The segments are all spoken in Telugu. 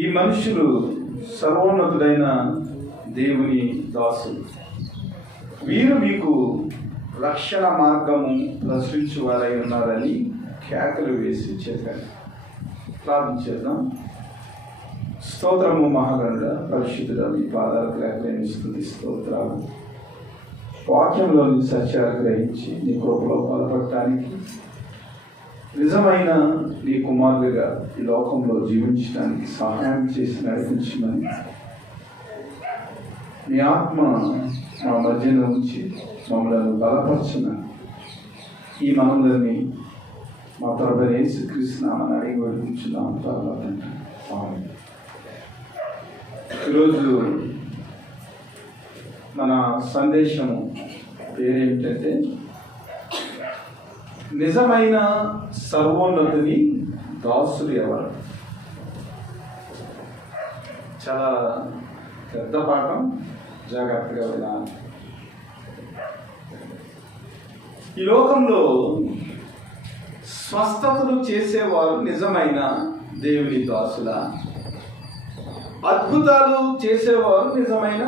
ఈ మనుషులు సర్వోన్నతుడైన దేవుని దాసులు. వీరు మీకు రక్షణ మార్గము ప్రశ్నించువారై ఉన్నారని కేకలు వేసి చెప్పారు. ప్రార్థించేద్దాం. స్తోత్రము మహాగణుడ, పరిశుద్ధుడ, మీ పాదాలకు లేఖలేని స్తుతి స్తోత్రాలు. వాక్యంలోని సత్యాలు గ్రహించి నీ కృపలో బలపడటానికి, నిజమైన నీ కుమారులుగా ఈ లోకంలో జీవించడానికి సహాయం చేసి నడిపించమని మీ ఆత్మ మా మధ్యలో ఉంచి మమ్మల్ని బలపరచిన ఈ మనందరినీ మా ప్రభువైన యేసుక్రీస్తు నామమున అడిగి వేడుకుంటున్నాం తర్వాత. ఈరోజు మన సందేశము పేరేమిటంటే, నిజమైన సర్వోన్నతుని దాసులు ఎవరు? చాలా పెద్ద పాఠం, జాగ్రత్తగా వినాలి. ఈ లోకంలో స్వస్థతలు చేసేవారు నిజమైన దేవుని దాసుల? అద్భుతాలు చేసేవారు నిజమైన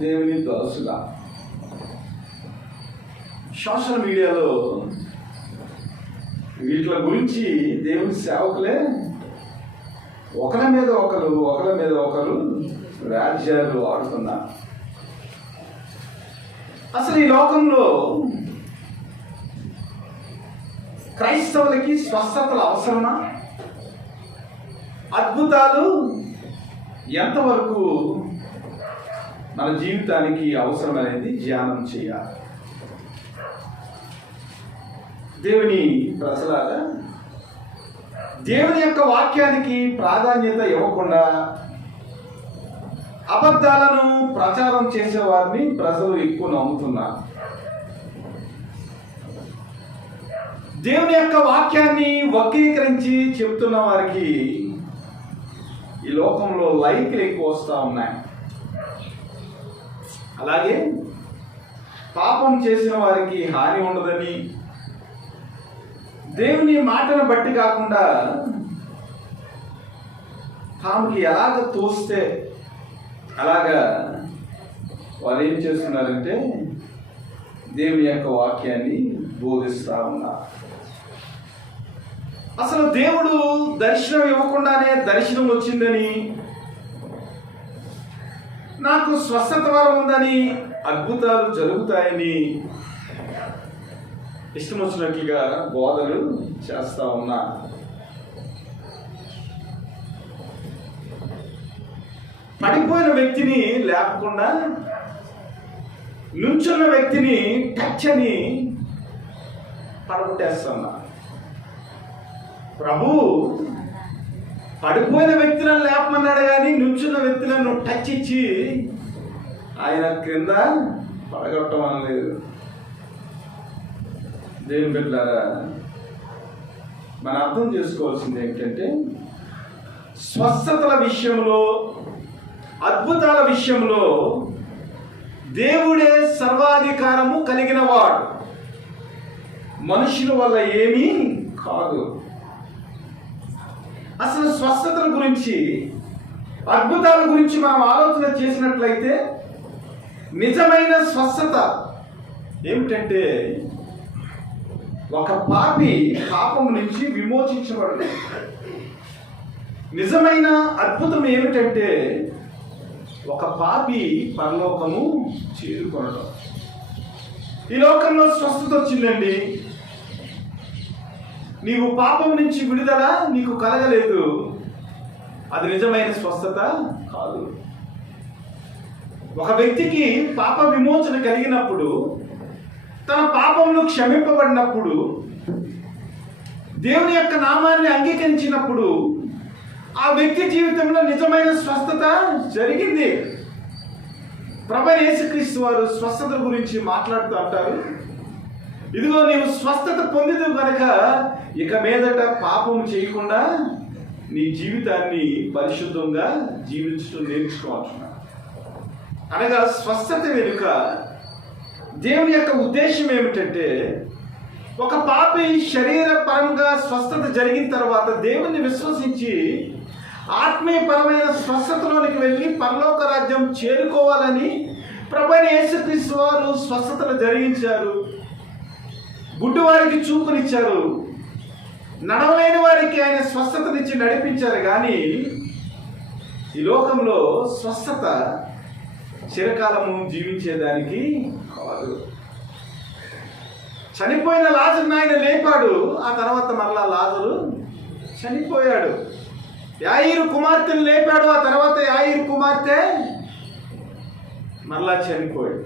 దేవుని దాసుల? సోషల్ మీడియాలో వీటి గురించి దేవుని సేవకులే ఒకరి మీద ఒకరు రాజ్యాలు ఆడుతున్నారు. అసలు ఈ లోకంలో క్రైస్తవులకి స్వస్థతలు అవసరమా? అద్భుతాలు ఎంతవరకు మన జీవితానికి అవసరమనేది ధ్యానం చేయాలి. దేవుని ప్రజలారా, దేవుని యొక్క వాక్యానికి ప్రాధాన్యత ఇవ్వకుండా అబద్ధాలను ప్రచారం చేసేవారిని ప్రజలు ఎక్కువ నమ్ముతున్నారు. దేవుని యొక్క వాక్యాన్ని వక్రీకరించి చెబుతున్న వారికి ఈ లోకంలో లైక్లు ఎక్కువ వస్తూ ఉన్నాయి. అలాగే పాపం చేసిన వారికి హాని ఉండదని, దేవుని మాటను బట్టి కాకుండా తాముకి ఎలాగ తోస్తే అలాగా వారు ఏం చేస్తున్నారంటే దేవుని యొక్క వాక్యాన్ని బోధిస్తూ ఉన్నారు. అసలు దేవుడు దర్శనం ఇవ్వకుండానే దర్శనం వచ్చిందని, నాకు స్వస్థత వరం ఉందని, అద్భుతాలు జరుగుతాయని ఇష్టం వచ్చినట్లుగా బోధలు చేస్తూ ఉన్నా. పడిపోయిన వ్యక్తిని లేపకుండా నుంచున్న వ్యక్తిని టచ్ అని పడగొట్టేస్తున్నా. ప్రభు పడిపోయిన వ్యక్తులను లేపమన్నాడు కానీ నుంచున్న వ్యక్తులను టచ్ ఇచ్చి ఆయన క్రింద పడగొట్టమని లేదు. దేవుని బిడ్డలారా, మనం అర్థం చేసుకోవాల్సింది ఏంటంటే, స్వస్థతల విషయంలో, అద్భుతాల విషయంలో దేవుడే సర్వాధికారము కలిగిన వాడు, మనుషుల వల్ల ఏమీ కాదు. అసలు స్వస్థతల గురించి, అద్భుతాల గురించి మనం ఆలోచన చేసినట్లయితే, నిజమైన స్వస్థత ఏమిటంటే, ఒక పాపి పాపం నుంచి విమోచించబడదు. నిజమైన అద్భుతం ఏమిటంటే, ఒక పాపి పరలోకము చేరుకొనడం. ఈ లోకంలో స్వస్థత వచ్చిందండి, నీవు పాపం నుంచి విడుదల నీకు కలగలేదు, అది నిజమైన స్వస్థత కాదు. ఒక వ్యక్తికి పాప విమోచన కలిగినప్పుడు, తన పాపములు క్షమింపబడినప్పుడు, దేవుని యొక్క నామాన్ని అంగీకరించినప్పుడు ఆ వ్యక్తి జీవితంలో నిజమైన స్వస్థత జరిగింది. ప్రభువైన యేసుక్రీస్తు వారు స్వస్థత గురించి మాట్లాడుతూ అంటారు, ఇదిగో నీవు స్వస్థత పొందిదు కనుక ఇక మీదట పాపం చేయకుండా నీ జీవితాన్ని పరిశుద్ధంగా జీవించడం నేర్చుకోవాలన్నా. అనగా స్వస్థత వెనుక దేవుని యొక్క ఉద్దేశం ఏమిటంటే, ఒక పాపి శరీరపరంగా స్వస్థత జరిగిన తర్వాత దేవుణ్ణి విశ్వసించి ఆత్మీయపరమైన స్వస్థతలోనికి వెళ్ళి పరలోక రాజ్యం చేరుకోవాలని ప్రభువైన యేసుక్రీస్తు వారు స్వస్థతలు జరిగించారు. గుడ్డివారికి చూపునిచ్చారు, నడవలేని వారికి ఆయన స్వస్థతనిచ్చి నడిపించారు. కానీ ఈ లోకంలో స్వస్థత చిరకాలము జీవించేదానికి కాదు. చనిపోయిన లాజరును ఆయన లేపాడు, ఆ తర్వాత మరలా లాజరు చనిపోయాడు. యాయీరు కుమార్తెను లేపాడు, ఆ తర్వాత యాయీరు కుమార్తె మరలా చనిపోయాడు.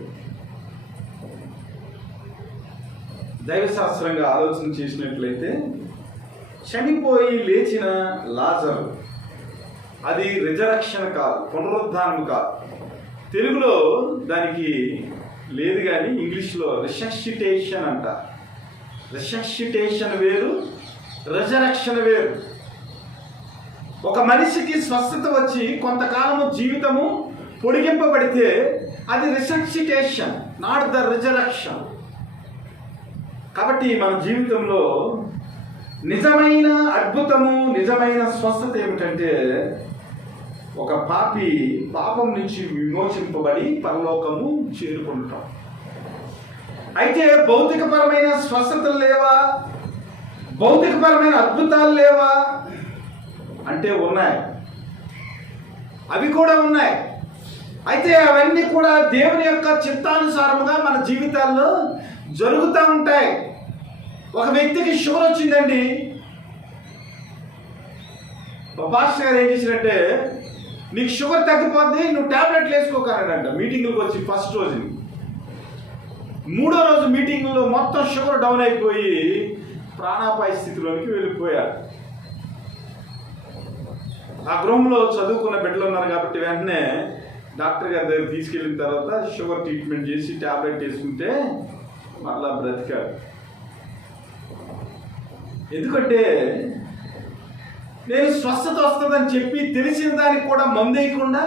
దైవశాస్త్రంగా ఆలోచన చేసినట్లయితే చనిపోయి లేచిన లాజరు అది రిజరక్షన్ కాదు, పునరుద్ధానం కాదు. తెలుగులో దానికి లేదు, కానీ ఇంగ్లీష్లో రిససిటేషన్ అంట. రిససిటేషన్ వేరు, రిజరక్షన్ వేరు. ఒక మనిషికి స్వస్థత వచ్చి కొంతకాలము జీవితము పొడిగింపబడితే అది రిససిటేషన్, నాట్ ద రిజరక్షన్. కాబట్టి మన జీవితంలో నిజమైన అద్భుతము, నిజమైన స్వస్థత ఏమిటంటే ఒక పాపి పాపం నుంచి విమోచింపబడి పరలోకము చేరుకుంటాం. అయితే భౌతికపరమైన స్వస్థతలు లేవా, భౌతికపరమైన అద్భుతాలు లేవా అంటే ఉన్నాయి, అవి కూడా ఉన్నాయి. అయితే అవన్నీ కూడా దేవుని యొక్క చిత్తానుసారముగా మన జీవితాల్లో జరుగుతూ ఉంటాయి. ఒక వ్యక్తికి షుగర్ వచ్చిందండి, పాస్టర్ గారు ఏం చేసినట్టే, నీకు షుగర్ తగ్గిపోద్ది, నువ్వు ట్యాబ్లెట్లు వేసుకోకన్నాడంట. మీటింగ్లకు వచ్చి ఫస్ట్ రోజు, మూడో రోజు మీటింగ్లో మొత్తం షుగర్ డౌన్ అయిపోయి ప్రాణాపాయ స్థితిలోనికి వెళ్ళిపోయాడు. ఆ గృహంలో చదువుకున్న బిడ్డలు ఉన్నారు కాబట్టి వెంటనే డాక్టర్ గారి దగ్గర తీసుకెళ్ళిన తర్వాత షుగర్ ట్రీట్మెంట్ చేసి ట్యాబ్లెట్ వేసుకుంటే మరలా బ్రతికాడు. ఎందుకంటే నేను స్వస్థత వస్తుందని చెప్పి తెలిసిన దానికి కూడా మందేయకుండా,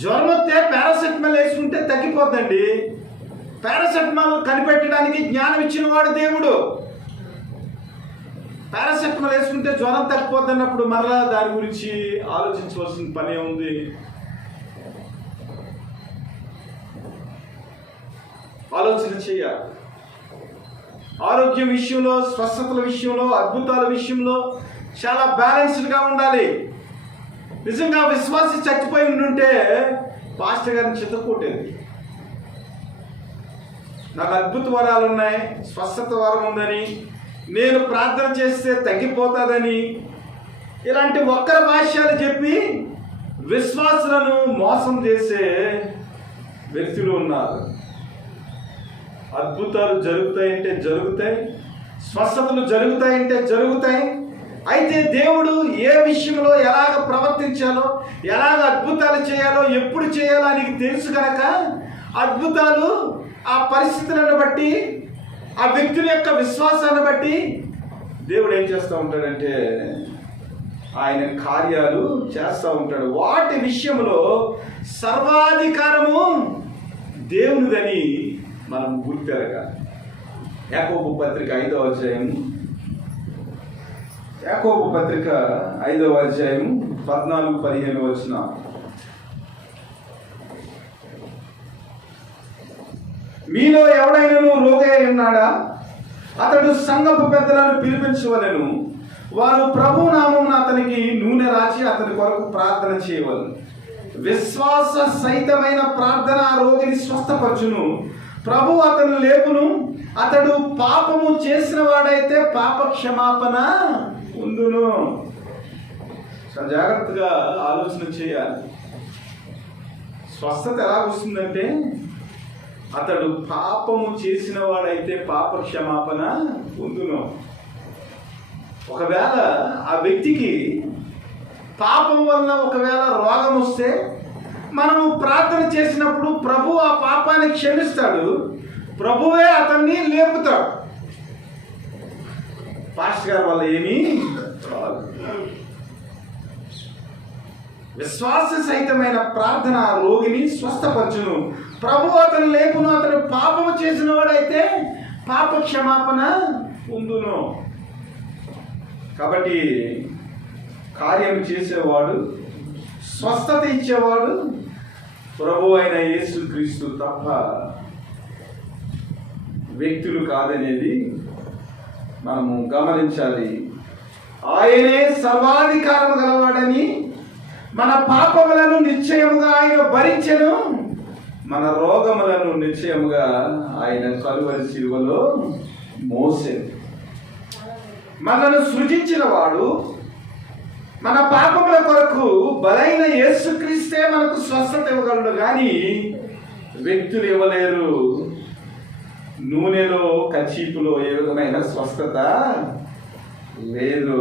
జ్వరం వస్తే పారాసెటమాల్ వేసుకుంటే తగ్గిపోద్దండి. పారాసెటమాల్ కనిపెట్టడానికి జ్ఞానం ఇచ్చిన వాడు దేవుడు. పారాసెటమాల్ వేసుకుంటే జ్వరం తగ్గిపోద్ది అన్నప్పుడు మరలా దాని గురించి ఆలోచించవలసిన పనే ఉంది. ఆలోచన చేయాలి. ఆరోగ్యం విషయంలో, స్వస్థతల విషయంలో, అద్భుతాల విషయంలో చాలా బ్యాలెన్స్డ్గా ఉండాలి. నిజంగా విశ్వాసి చచ్చిపోయి ఉండుంటే పాస్టర్ గారిని చిత్తకొట్టేది. నాకు అద్భుత వరాలు ఉన్నాయి, స్వస్థత వరం ఉందని, నేను ప్రార్థన చేస్తే తగ్గిపోతుందని, ఇలాంటి ఒక్కర భాష్యాలు చెప్పి విశ్వాసులను మోసం చేసే వ్యక్తులు ఉన్నారు. అద్భుతాలు జరుగుతాయంటే జరుగుతాయి, స్వస్థతలు జరుగుతాయంటే జరుగుతాయి. అయితే దేవుడు ఏ విషయంలో ఎలాగ ప్రవర్తించాలో, ఎలాగ అద్భుతాలు చేయాలో, ఎప్పుడు చేయాలో ఆయనకి తెలుసు కనుక అద్భుతాలు ఆ పరిస్థితులను బట్టి, ఆ వ్యక్తుల యొక్క విశ్వాసాన్ని బట్టి దేవుడు ఏం చేస్తూ ఉంటాడంటే ఆయన కార్యాలు చేస్తూ ఉంటాడు. వాటి విషయంలో సర్వాధికారము దేవునిదని మనం గుర్తెరగాలి. యాకోబు పత్రిక 5వ అధ్యాయం, యాకోబు పత్రిక 5వ అధ్యాయం 14-15 వచనం. మీలో ఎవడైనాను రోగి ఉన్నాడా, అతడు సంఘపు పెద్దలను పిలిపించవలెను, వారు ప్రభు నామమున అతనికి నూనె రాచి అతని కొరకు ప్రార్థన చేయవలెను. విశ్వాస సహితమైన ప్రార్థన ఆ రోగిని స్వస్థపరచును, ప్రభు అతను లేపును. అతడు పాపము చేసిన వాడైతే పాప క్షమాపణ ఉండును. జాగ్రత్తగా ఆలోచన చేయాలి. స్వస్థత ఎలా వస్తుందంటే అతడు పాపము చేసిన వాడైతే పాప క్షమాపణ పొందును. ఒకవేళ ఆ వ్యక్తికి పాపం వల్ల ఒకవేళ రోగం వస్తే మనము ప్రార్థన చేసినప్పుడు ప్రభు ఆ పాపాన్ని క్షమిస్తాడు, ప్రభువే అతన్ని లేపుతాడు. పాస్టర్ గారి వల్ల ఏమీ రాదు. విశ్వాస సహితమైన ప్రార్థన ఆ రోగిని స్వస్థపరచును, ప్రభు అతను లేపును. అతను పాపము చేసిన వాడైతే పాప క్షమాపణ పొందును. కాబట్టి కార్యం చేసేవాడు, స్వస్థత ఇచ్చేవాడు ప్రభు అయిన యేసుక్రీస్తు తప్ప వ్యక్తులు కాదనేది మనము గమనించాలి. ఆయనే సర్వాధికారం గలవాడని, మన పాపములను నిశ్చయముగా ఆయన భరించెను, మన రోగములను నిశ్చయముగా ఆయన కలువరి శిలువలో మోసెను. మనను సృజించిన వాడు, మన పాపముల కొరకు బలైన యేసుక్రీస్తే మనకు స్వస్థత ఇవ్వగలడు కానీ వ్యక్తులు ఇవ్వలేరు. నూనెలో కచీపులో ఏ విధమైన స్వస్థత లేదు.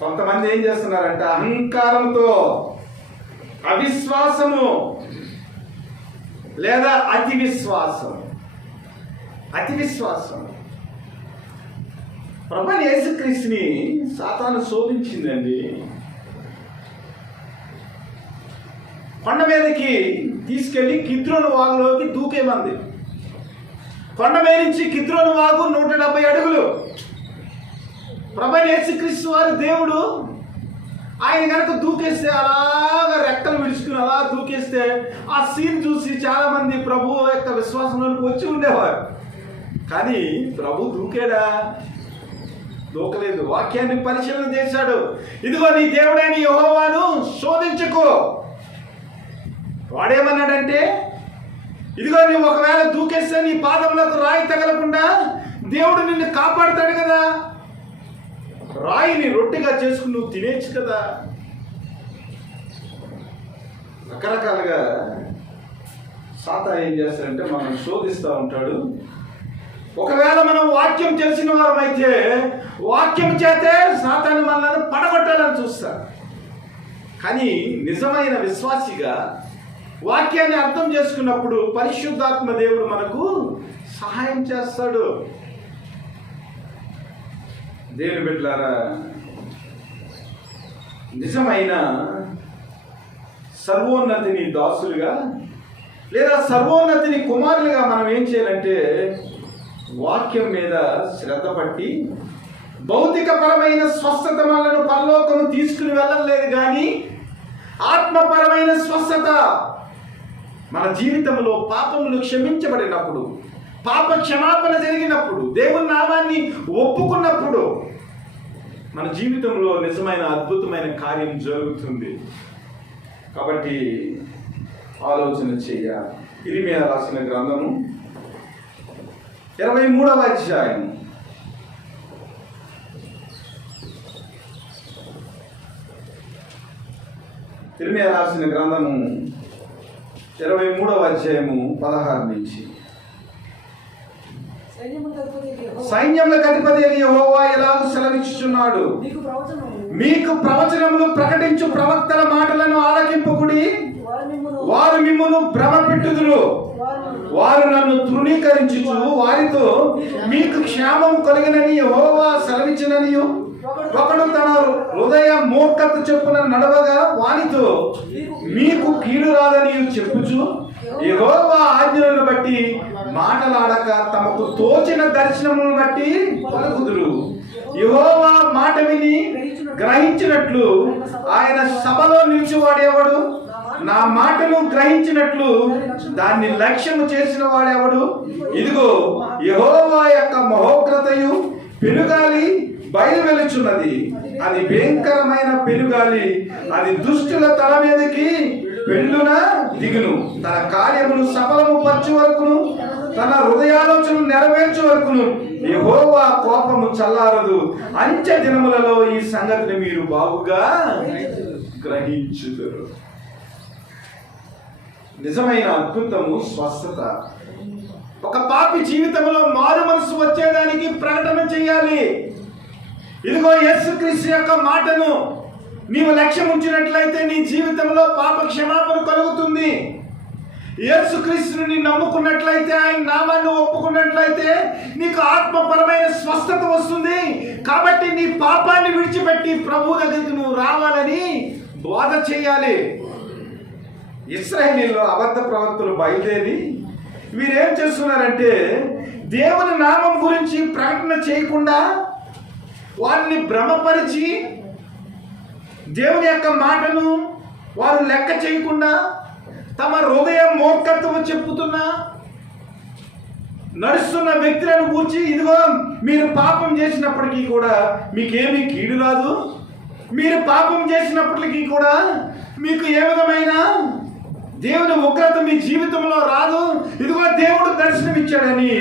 కొంతమంది ఏం చేస్తున్నారంటే అహంకారంతో, అవిశ్వాసము లేదా అతి విశ్వాసం ప్రభువైన యేసుక్రీస్తుని సాతాను శోధించిందండి. కొండ మీదకి తీసుకెళ్లి కిద్రోను వాగులోకి దూకేమంది. కొండ మీద నుంచి కిద్రోను వాగు 170 అడుగులు. ప్రభువైన యేసుక్రీస్తు వారి దేవుడు ఆయన కనుక దూకేస్తే, అలాగ రెక్కలు విడుచుకుని అలా దూకేస్తే ఆ సీన్ చూసి చాలా మంది ప్రభు యొక్క విశ్వాసంలోకి వచ్చి ఉండేవారు. కానీ ప్రభు దూకేడా? దూకలేదు. వాక్యాన్ని పరిశీలన చేశాడు. ఇదిగో నీ దేవుడైన యెహోవాను శోధించుకో. వాడేమన్నాడంటే, ఇదిగో నువ్వు ఒకవేళ దూకేస్తే నీ పాదములకు రాయి తగలకుండా దేవుడు నిన్ను కాపాడుతాడు కదా, రాయిని రొట్టెగా చేసుకుని నువ్వు తినేచ్చు కదా. రకరకాలుగా సాతాను ఏం చేస్తాడంటే మనం శోధిస్తూ ఉంటాడు. ఒకవేళ మనం వాక్యం తెలిసిన వారం అయితే వాక్యం చేతే సాతాను మనల్ని పడగొట్టాలని చూస్తారు. కానీ నిజమైన విశ్వాసిగా వాక్యాన్ని అర్థం చేసుకున్నప్పుడు పరిశుద్ధాత్మ దేవుడు మనకు సహాయం చేస్తాడు. దేవుని బిడ్డలారా, నిజమైన సర్వోన్నతిని దాసులుగా లేదా సర్వోన్నతిని కుమారులుగా మనం ఏం చేయాలంటే వాక్యం మీద శ్రద్ధ పట్టి భౌతికపరమైన స్వస్థత మనను పరలోకము తీసుకుని వెళ్ళలేదు కానీ ఆత్మపరమైన స్వస్థత మన జీవితంలో పాపములు క్షమించబడినప్పుడు, పాప క్షమాపణ జరిగినప్పుడు, దేవుని నామాన్ని ఒప్పుకున్నప్పుడు మన జీవితంలో నిజమైన అద్భుతమైన కార్యం జరుగుతుంది. కాబట్టి ఆలోచన చేయాలి. ఇర్మియా రాసిన గ్రంథము 23వ అధ్యాయం 16 నుంచి. సైన్యముల అధిపతి యెహోవా ఎలాగూ సెలవిచ్చుచున్నాడు, మీకు ప్రవచనములు ప్రకటించు ప్రవక్తల మాటలను ఆలకింపుకుడి. వారు మిమ్మును భ్రమ పెట్టుదురు. వారు నన్ను తృణీకరించుచు వారితో మీకు క్షేమం కలిగినని యెహోవా సెలవిచ్చిననియు, ఒకడు తన హృదయ మూర్ఖత చెప్పున నడవగా వానితో మీకు కీడు రాదని చెప్పుచు యెహోవా ఆజ్ఞలను బట్టి మాటలాడక తమకు తోచిన దర్శనములను బట్టి పలుకుదురు. యెహోవా మాట విని గ్రహించినట్లు ఆయన సభలో నిలిచివాడేవాడు, నా మాటను గ్రహించినట్లు దాన్ని లక్ష్యము చేసిన వాడెవడు? ఇదిగో యెహోవా యొక్క మహోగ్రతయు పెనుగాలి బయలువెలుచున్నది. అది భయంకరమైన పెనుగాలి, అది దుష్టుల తల మీదకి పెళ్ళున దిగును. తన కార్యములు సఫలము పరచు వరకును, తన హృదయాలోచనలు నెరవేర్చు వరకును యెహోవా కోపము చల్లారదు. అంచె దినములలో ఈ సంగతిని మీరు బాగుగా గ్రహించుదురు. నిజమైన అద్భుతము స్వస్థత. ఒక పాపి జీవితంలో మారు మనసు వచ్చేదానికి ప్రకటన చేయాలి. ఇదిగో యేసుక్రీస్తు యొక్క మాటను నీవు లక్ష్యం ఉంచినట్లయితే నీ జీవితంలో పాప క్షమాపణ కలుగుతుంది. యేసుక్రీస్తుని నమ్ముకున్నట్లయితే, ఆయన నామాన్ని ఒప్పుకున్నట్లయితే నీకు ఆత్మపరమైన స్వస్థత వస్తుంది. కాబట్టి నీ పాపాన్ని విడిచిపెట్టి ప్రభు దగ్గరికి నువ్వు రావాలని బోధ చేయాలి. ఇశ్రాయేలీయుల్లో అబద్ధ ప్రవక్తలు బయలుదేరి వీరేం చేస్తున్నారంటే దేవుని నామం గురించి ప్రకటన చేయకుండా, వారిని భ్రమపరిచి, దేవుని యొక్క మాటను వారు లెక్క చేయకుండా, తమ హృదయ మూర్ఖత్వం చెప్పుతున్నా నడుస్తున్న వ్యక్తులను కూర్చి, ఇదిగో మీరు పాపం చేసినప్పటికీ కూడా మీకేమీ కీడు రాదు, మీరు పాపం చేసినప్పటికీ కూడా మీకు ఏ విధమైన దేవుని ఉగ్రత మీ జీవితంలో రాదు, ఇదిగో దేవుడు దర్శనం ఇచ్చాడని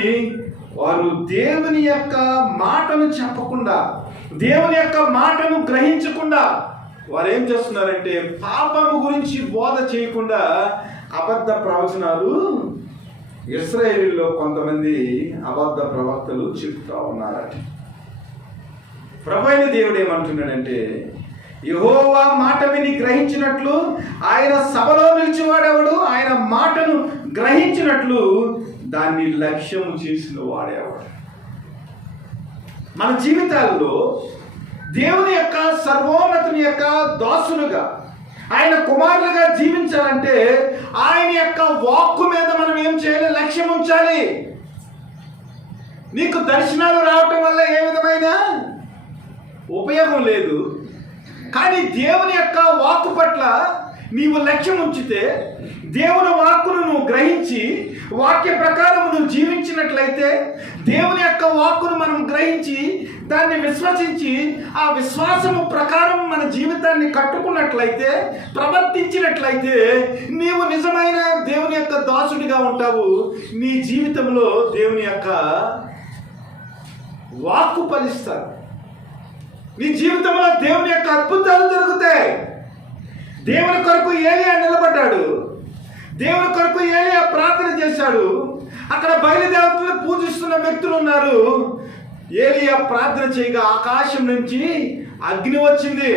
వారు దేవుని యొక్క మాటను చెప్పకుండా, దేవుని యొక్క మాటను గ్రహించకుండా వారు ఏం చేస్తున్నారంటే పాపము గురించి బోధ చేయకుండా అబద్ధ ప్రవచనాలు ఇశ్రాయేలులో కొంతమంది అబద్ధ ప్రవక్తలు చెప్తా ఉన్నారట. ప్రభువైన దేవుడు ఏమంటున్నాడంటే, యెహోవా మాట విని గ్రహించినట్లు ఆయన సభలో నిలిచేవాడెవడు, ఆయన మాటను గ్రహించినట్లు దాన్ని లక్ష్యము చేసిన వాడేవాడు. మన జీవితాల్లో దేవుని యొక్క సర్వోన్నతుని యొక్క దాసులుగా, ఆయన కుమారులుగా జీవించాలంటే ఆయన యొక్క వాక్కు మీద మనం ఏం చేయాలి? లక్ష్యం ఉంచాలి. నీకు దర్శనాలు రావటం వల్ల ఏ విధమైన ఉపయోగం లేదు, కానీ దేవుని యొక్క వాక్కు పట్ల నీవు లక్ష్యం ఉంచితే, దేవుని వాక్కును నువ్వు గ్రహించి వాక్య ప్రకారం నువ్వు జీవించినట్లయితే, దేవుని యొక్క వాక్కును మనం గ్రహించి దాన్ని విశ్వసించి ఆ విశ్వాసము ప్రకారం మన జీవితాన్ని కట్టుకున్నట్లయితే, ప్రవర్తించినట్లయితే నీవు నిజమైన దేవుని యొక్క దాసుడిగా ఉంటావు. నీ జీవితంలో దేవుని యొక్క వాక్కు ఫలిస్తారు. నీ జీవితంలో దేవుని యొక్క అద్భుతాలు జరుగుతాయి. దేవుని కొరకు ఏలియా నిలబడ్డాడు, దేవుని కొరకు ఏలియా ప్రార్థన చేశాడు. అక్కడ బయలుదేవతలను పూజిస్తున్న వ్యక్తులు ఉన్నారు. ఏలియా ప్రార్థన చేయగా ఆకాశం నుంచి అగ్ని వచ్చింది.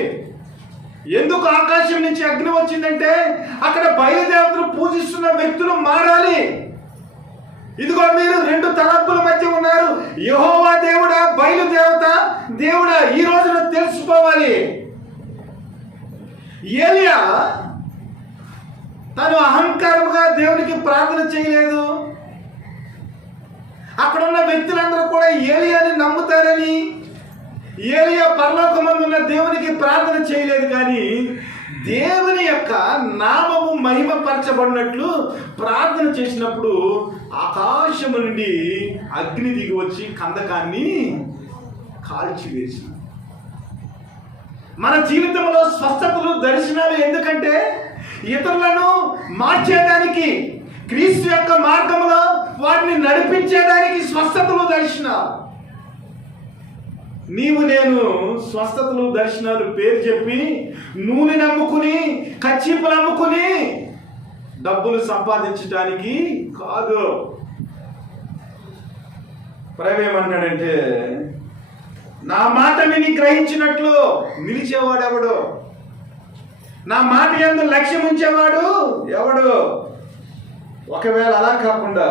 ఎందుకు ఆకాశం నుంచి అగ్ని వచ్చిందంటే అక్కడ బయలుదేవతలు పూజిస్తున్న వ్యక్తులు మారాలి. ఇదిగో మీరు రెండు తలంపుల మధ్య ఉన్నారు. యెహోవా దేవుడా, బయలుదేవత దేవుడా, ఈ రోజున తెలుసుకోవాలి. ఏలియా తను అహంకారముగా దేవునికి ప్రార్థన చేయలేదు. అక్కడున్న వ్యక్తులందరూ కూడా ఏలియాని నమ్ముతారని ఏలియా పరలోకమందున్న దేవునికి ప్రార్థన చేయలేదు, కానీ దేవుని యొక్క నామము మహిమపరచబడినట్లు ప్రార్థన చేసినప్పుడు ఆకాశము నుండి అగ్ని దిగి వచ్చి కందకాన్ని కాల్చివేసింది. మన జీవితంలో స్వస్థతలు, దర్శనాలు ఎందుకంటే ఇతరులను మార్చేదానికి, క్రీస్తు యొక్క మార్గంలో వాటిని నడిపించేదానికి స్వస్థతలు, దర్శనాలు. నీవు నేను స్వస్థతలు, దర్శనాలు పేరు చెప్పి నూనె నమ్ముకుని, కచ్చిపులు అమ్ముకుని డబ్బులు సంపాదించడానికి కాదు. ప్రవేమన్నాడంటే, నా మాట విని గ్రహించినట్లు నిలిచేవాడు ఎవడు? నా మాట యందు లక్ష్యం ఉంచేవాడు ఎవడు? ఒకవేళ అలా కాకుండా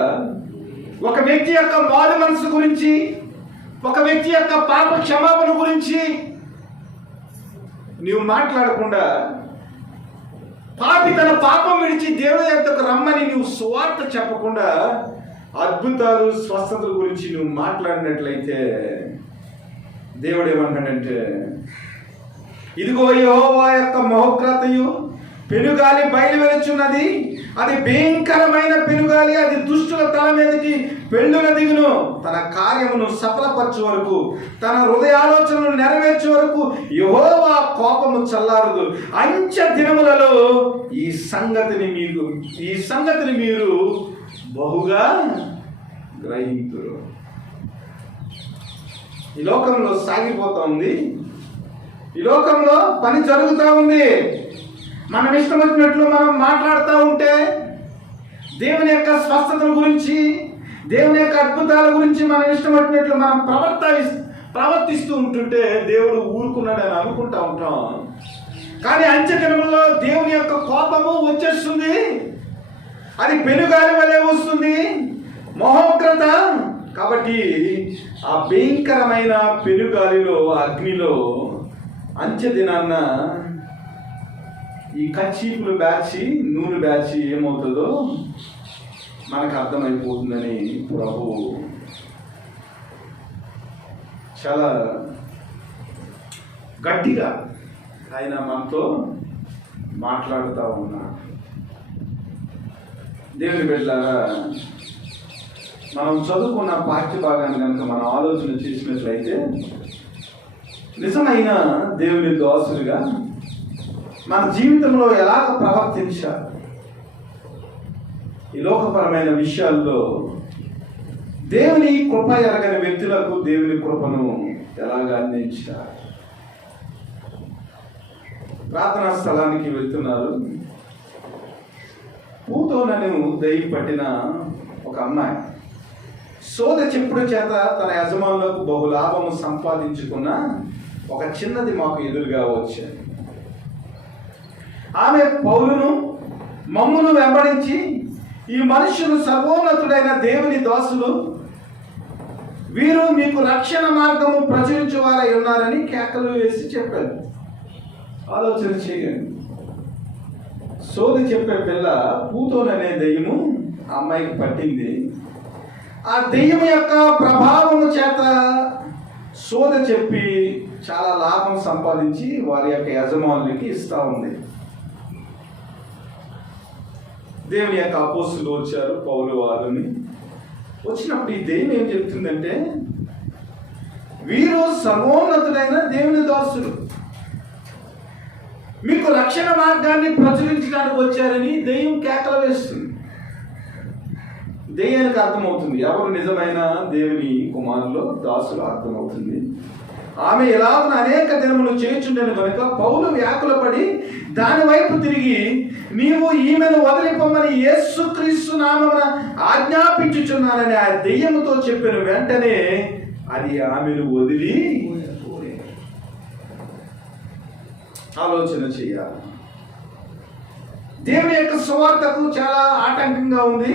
ఒక వ్యక్తి యొక్క మారు మనసు గురించి, ఒక వ్యక్తి యొక్క పాప క్షమాపణ గురించి నీవు మాట్లాడకుండా, పాపి తన పాపం విడిచి దేవుని యొద్దకు రమ్మని నువ్వు సువార్త చెప్పకుండా అద్భుతాలు, స్వస్థతల గురించి నువ్వు మాట్లాడినట్లయితే దేవుడు ఏమంటాడంటే, ఇదిగో యెహోవా యొక్క మహోగ్రతయు పెనుగాలి బయలువెలుచున్నది, అది భయంకరమైన పెనుగాలి, అది దుష్టుల తల మీదకి పెళ్ళున దిగును. తన కార్యమును సఫలపరచు వరకు, తన హృదయాలోచనలు నెరవేర్చే వరకు యెహోవా కోపము చల్లారదు. అంచె దినములలో ఈ సంగతిని మీరు బహుగా గ్రహింతురు. ఈ లోకంలో సాగిపోతా ఉంది, ఈ లోకంలో పని జరుగుతూ ఉంది. మనం ఇష్టం వచ్చినట్లు మనం మాట్లాడుతూ ఉంటే, దేవుని యొక్క స్వస్థతల గురించి, దేవుని యొక్క అద్భుతాల గురించి మనం ఇష్టం వచ్చినట్లు మనం ప్రవర్తిస్తూ ఉంటుంటే దేవుడు ఊరుకున్నాడని అనుకుంటా ఉంటాం. కానీ అంత్యదినములో దేవుని యొక్క కోపము వచ్చేస్తుంది. అది పెనుగాలి వలె వస్తుంది, మహోగ్రత. కాబట్టి ఆ భయంకరమైన పెనుగాలిలో, అగ్నిలో అంత్యదినాన్న ఈ కచ్చీపులు బ్యాచి, నూనె బ్యాచి ఏమవుతుందో మనకు అర్థమైపోతుందని ప్రభు చాలా గట్టిగా ఆయన మనతో మాట్లాడుతూ ఉన్నాడు. దేవుని బిడ్డలారా, మనం చదువుకున్న పాఠ్య భాగాన్ని కనుక మనం ఆలోచన చేసినట్లయితే నిజమైన దేవుని దాసులుగా మన జీవితంలో ఎలాగ ప్రవర్తించాలి, ఈ లోకపరమైన విషయాల్లో దేవుని కృప ఎరగని వ్యక్తులకు దేవుని కృపను ఎలాగ అందించాలి. ప్రార్థనా స్థలానికి వెళ్తున్నారు. పూతోనను దయ్యం పట్టిన ఒక అమ్మాయి సోద చెప్పుడు చేత తన యజమానులకు బహులాభము సంపాదించుకున్న ఒక చిన్నది మాకు ఎదురుగా వచ్చాయి. ఆమె పౌలును మమ్మును వెంబడించి, ఈ మనుషులు సర్వోన్నతుడైన దేవుని దాసులు, వీరు మీకు రక్షణ మార్గము ప్రచురించువారై ఉన్నారని కేకలు వేసి చెప్పారు. ఆలోచన చేయండి. సోది చెప్పే పిల్ల పూతోననే దెయ్యము అమ్మాయికి పట్టింది. ఆ దెయ్యం యొక్క ప్రభావము చేత సోద చెప్పి చాలా లాభం సంపాదించి వారి యొక్క యజమానులకి ఇస్తూ ఉంది. దేవుని యొక్క అపోస్తులు వచ్చారు, పౌలు వారిని. వచ్చినప్పుడు ఈ దెయ్యం ఏం చెప్తుందంటే, వీరు సర్వోన్నతుడైన దేవుని దాసులు, మీకు రక్షణ మార్గాన్ని ప్రచురించడానికి వచ్చారని దెయ్యం కేకలు వేస్తుంది. దెయ్యానికి అర్థమవుతుంది ఎవరు నిజమైన దేవుని కుమారులో దాసులు అర్థమవుతుంది. ఆమె ఎలాగ అనేక దినములు చేయుచుండెను కనుక పౌలు వ్యాకులపడి దాని వైపు తిరిగి, నీవు ఈమెను వదిలిపోమని యేసుక్రీస్తు నామమున ఆజ్ఞాపించుచున్నానని ఆ దెయ్యముతో చెప్పిన వెంటనే అది ఆమెను వదిలి. ఆలోచన చేయాలి. దేవుని యొక్క సువార్తకు చాలా ఆటంకంగా ఉంది.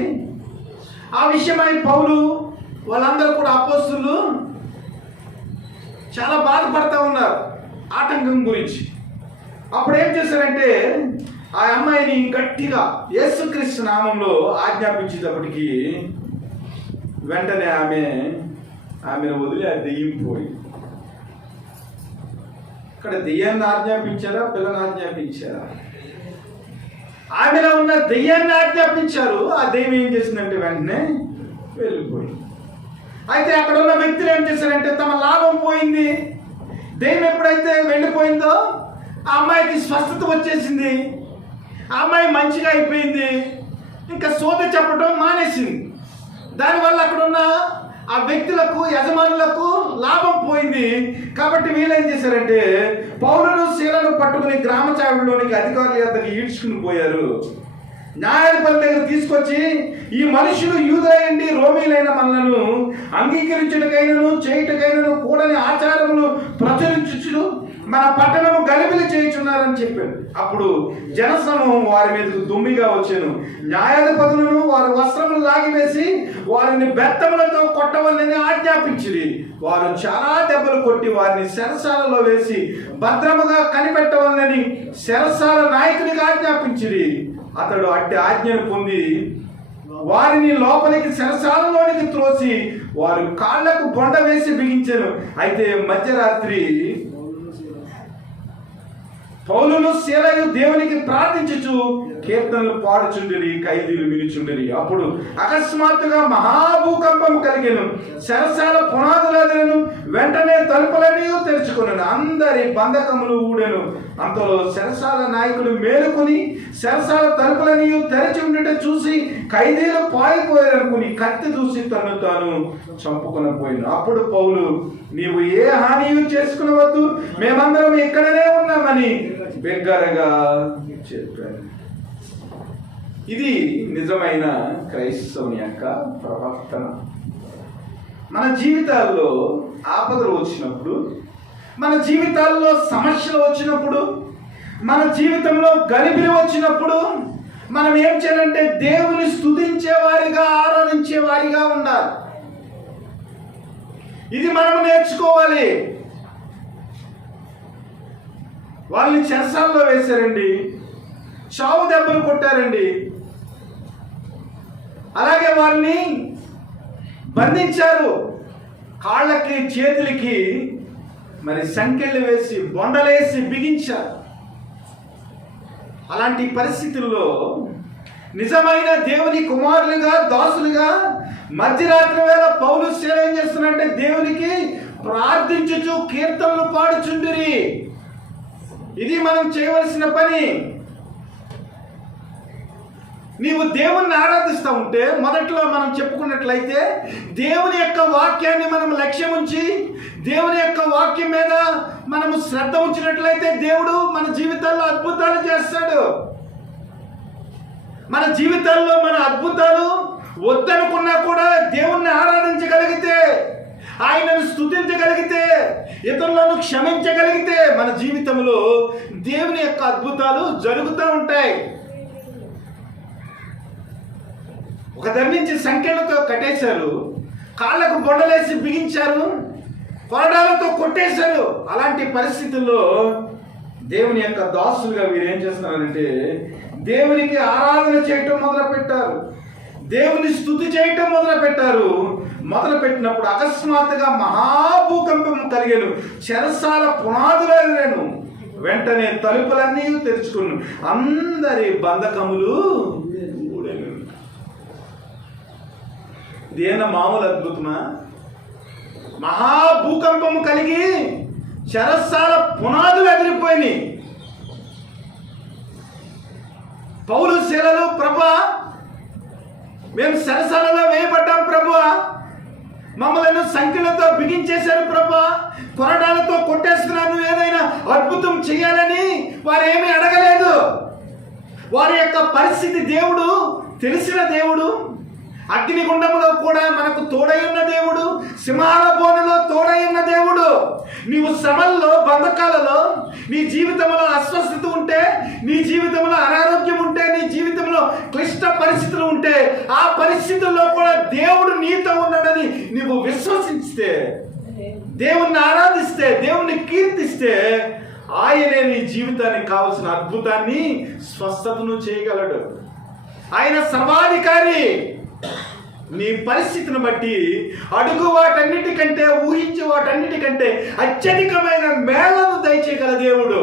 ఆ విషయమై పౌలు వాళ్ళందరూ కూడా అపోస్తులు చాలా బాధపడతా ఉన్నారు ఆటంకం గురించి. అప్పుడు ఏం చేశారంటే, ఆ అమ్మాయిని గట్టిగా యేసుక్రీస్తు నామంలో ఆజ్ఞాపించేటప్పటికి వెంటనే ఆమెను వదిలి ఆ దెయ్యం పోయి. ఇక్కడ దెయ్యాన్ని ఆజ్ఞాపించారా, పిల్లని ఆజ్ఞాపించారా? ఆమెలో ఉన్న దెయ్యాన్ని ఆజ్ఞాపించారు. ఆ దెయ్యం ఏం చేసిందంటే వెంటనే వెళ్ళిపోయి. అయితే అక్కడ ఉన్న వ్యక్తులు ఏం చేశారంటే, తమ లాభం పోయింది. దెయ్యం ఎప్పుడైతే వెళ్ళిపోయిందో ఆ అమ్మాయికి స్వస్థత వచ్చేసింది, ఆ అమ్మాయి మంచిగా అయిపోయింది, ఇంకా సోద చెప్పడం మానేసింది. దానివల్ల అక్కడున్న ఆ వ్యక్తులకు, యజమానులకు లాభం పోయింది. కాబట్టి వీళ్ళేం చేశారంటే, పౌలును శీలను పట్టుకుని గ్రామ చావిడిలోనికి అధికారుల యొద్దకు ఈడ్చుకుని పోయారు. న్యాయాధిపతి దగ్గర తీసుకొచ్చి, ఈ మనుషులు యూదులైండి రోమీలైన మనలను అంగీకరించుటకైనను చేయుటకైనను కూడని ఆచారములు ప్రచురించుచు మన పట్టణము గలిబిలి చేయుచున్నారని చెప్పాడు. అప్పుడు జనసమూహం వారి మీదకు దుమ్మిగా వచ్చాను. న్యాయాధిపతులను వారి వస్త్రములు లాగివేసి వారిని బెత్తములతో కొట్టవలని ఆజ్ఞాపించింది. వారు చాలా దెబ్బలు కొట్టి వారిని చెరసాలలో వేసి భద్రముగా కనిపెట్టవాలని చెరసాల నాయకునికి ఆజ్ఞాపించింది. అతడు అట్టి ఆజ్ఞను పొంది వారిని లోపలికి చెరసాలలోనికి త్రోసి వారు కాళ్లకు బొండ వేసి బిగించారు. అయితే మధ్యరాత్రి పౌలును శీలయు దేవునికి ప్రార్థించుచు కీర్తనలు పాడుచుండిరి, ఖైదీలు వినుచుండిరి. అప్పుడు అకస్మాత్తుగా మహాభూకంపం కలిగెను. చెరసాల పునాదులను వెంటనే తలుపులన్నీ తెరుచుకున్నాను. అందరి బంధకములు ఊడెను. అంతలో చెరసాల నాయకులు మేలుకొని చెరసాల తలుపులన్నీ తెరిచి ఉండట చూసి ఖైదీలు పారిపోయారనుకుని కత్తి దూసి తను తాను చంపుకొని పోయిన. అప్పుడు పౌలు, నీవు ఏ హాని చేసుకునవద్దు, మేమందరం ఇక్కడనే ఉన్నామని బిగ్గరగా చెప్పారు. ఇది నిజమైన క్రైస్తవుని యొక్క ప్రవర్తన. మన జీవితాల్లో ఆపదలు వచ్చినప్పుడు, మన జీవితాల్లో సమస్యలు వచ్చినప్పుడు, మన జీవితంలో గలిబిలి వచ్చినప్పుడు మనం ఏం చేయాలంటే దేవుని స్తుతించే వారిగా, ఆరాధించే వారిగా ఉండాలి. ఇది మనం నేర్చుకోవాలి. వాళ్ళని చెరసాల్లో వేశారండి, చావు దెబ్బలు కొట్టారండి, అలాగే వారిని బంధించారు, కాళ్ళకి చేతులకి మరి సంకెళ్ళు వేసి బొండలేసి బిగించారు. అలాంటి పరిస్థితుల్లో నిజమైన దేవుని కుమారులుగా దాసులుగా మధ్యరాత్రి వేళ పౌలు శీల ఏం చేస్తున్నారంటే దేవునికి ప్రార్థించుచు కీర్తనలు పాడుచుండిరి. ఇది మనం చేయవలసిన పని. నీవు దేవుణ్ణి ఆరాధిస్తూ ఉంటే మొదట్లో మనం చెప్పుకున్నట్లయితే దేవుని యొక్క వాక్యాన్ని మనం లక్ష్యం ఉంచి దేవుని యొక్క వాక్యం మీద మనము శ్రద్ధ ఉంచినట్లయితే దేవుడు మన జీవితాల్లో అద్భుతాలు చేస్తాడు. మన జీవితాల్లో మన అద్భుతాలు వద్దనుకున్నా కూడా దేవుణ్ణి ఆరాధించగలిగితే, ఆయనను స్తుతించగలిగితే, ఇతరులను క్షమించగలిగితే మన జీవితంలో దేవుని యొక్క అద్భుతాలు జరుగుతూ ఉంటాయి. ఒక దగ్గర నుంచి సంఖ్యలతో కట్టేశారు, కాళ్ళకు బొండలేసి బిగించారు, కొరడాలతో కొట్టేశారు. అలాంటి పరిస్థితుల్లో దేవుని యొక్క దాసులుగా వీరు ఏం చేస్తున్నారంటే దేవునికి ఆరాధన చేయటం మొదలుపెట్టారు, దేవుని స్తుతి చేయటం మొదలుపెట్టారు. మొదలుపెట్టినప్పుడు అకస్మాత్తుగా మహాభూకంపం కలిగాను, చెరసాల పునాదులను వెంటనే తలుపులన్నీ తెరుచుకున్నాను, అందరి బంధకములు ఊడెను. ఇదేనా మామూలు అద్భుతమా? మహాభూకంపము కలిగి చెరసాల పునాదులు ఎదిరిపోయినాయి. పౌలు శీలలు, ప్రభువా మేము చెరసాలలో వేయబడ్డాం ప్రభువా, మమ్మల్ని సంఖ్యలతో బిగించేశారు ప్రభువా, కొరడాలతో కొట్టేస్తున్నాను, ఏదైనా అద్భుతం చేయాలని వారు ఏమీ అడగలేదు. వారి యొక్క పరిస్థితి దేవుడు తెలిసిన దేవుడు. అగ్నిగుండంలో కూడా మనకు తోడై ఉన్న దేవుడు, సింహాల బోనులో తోడై ఉన్న దేవుడు. నీవు శ్రమల్లో, బంధకాలలో, నీ జీవితంలో అస్వస్థత ఉంటే, నీ జీవితంలో అనారోగ్యం ఉంటే, నీ జీవితంలో క్లిష్ట పరిస్థితులు ఉంటే, ఆ పరిస్థితుల్లో కూడా దేవుడు నీతో ఉన్నాడని నీవు విశ్వసిస్తే, దేవుణ్ణి ఆరాధిస్తే, దేవుణ్ణి కీర్తిస్తే, ఆయనే నీ జీవితానికి కావలసిన అద్భుతాన్ని, స్వస్థతను చేయగలడు. ఆయన సర్వాధికారి. నీ పరిస్థితిని బట్టి అడుగు వాటన్నిటికంటే, ఊహించే వాటన్నిటికంటే అత్యధికమైన మేళను దయచేయగల దేవుడు.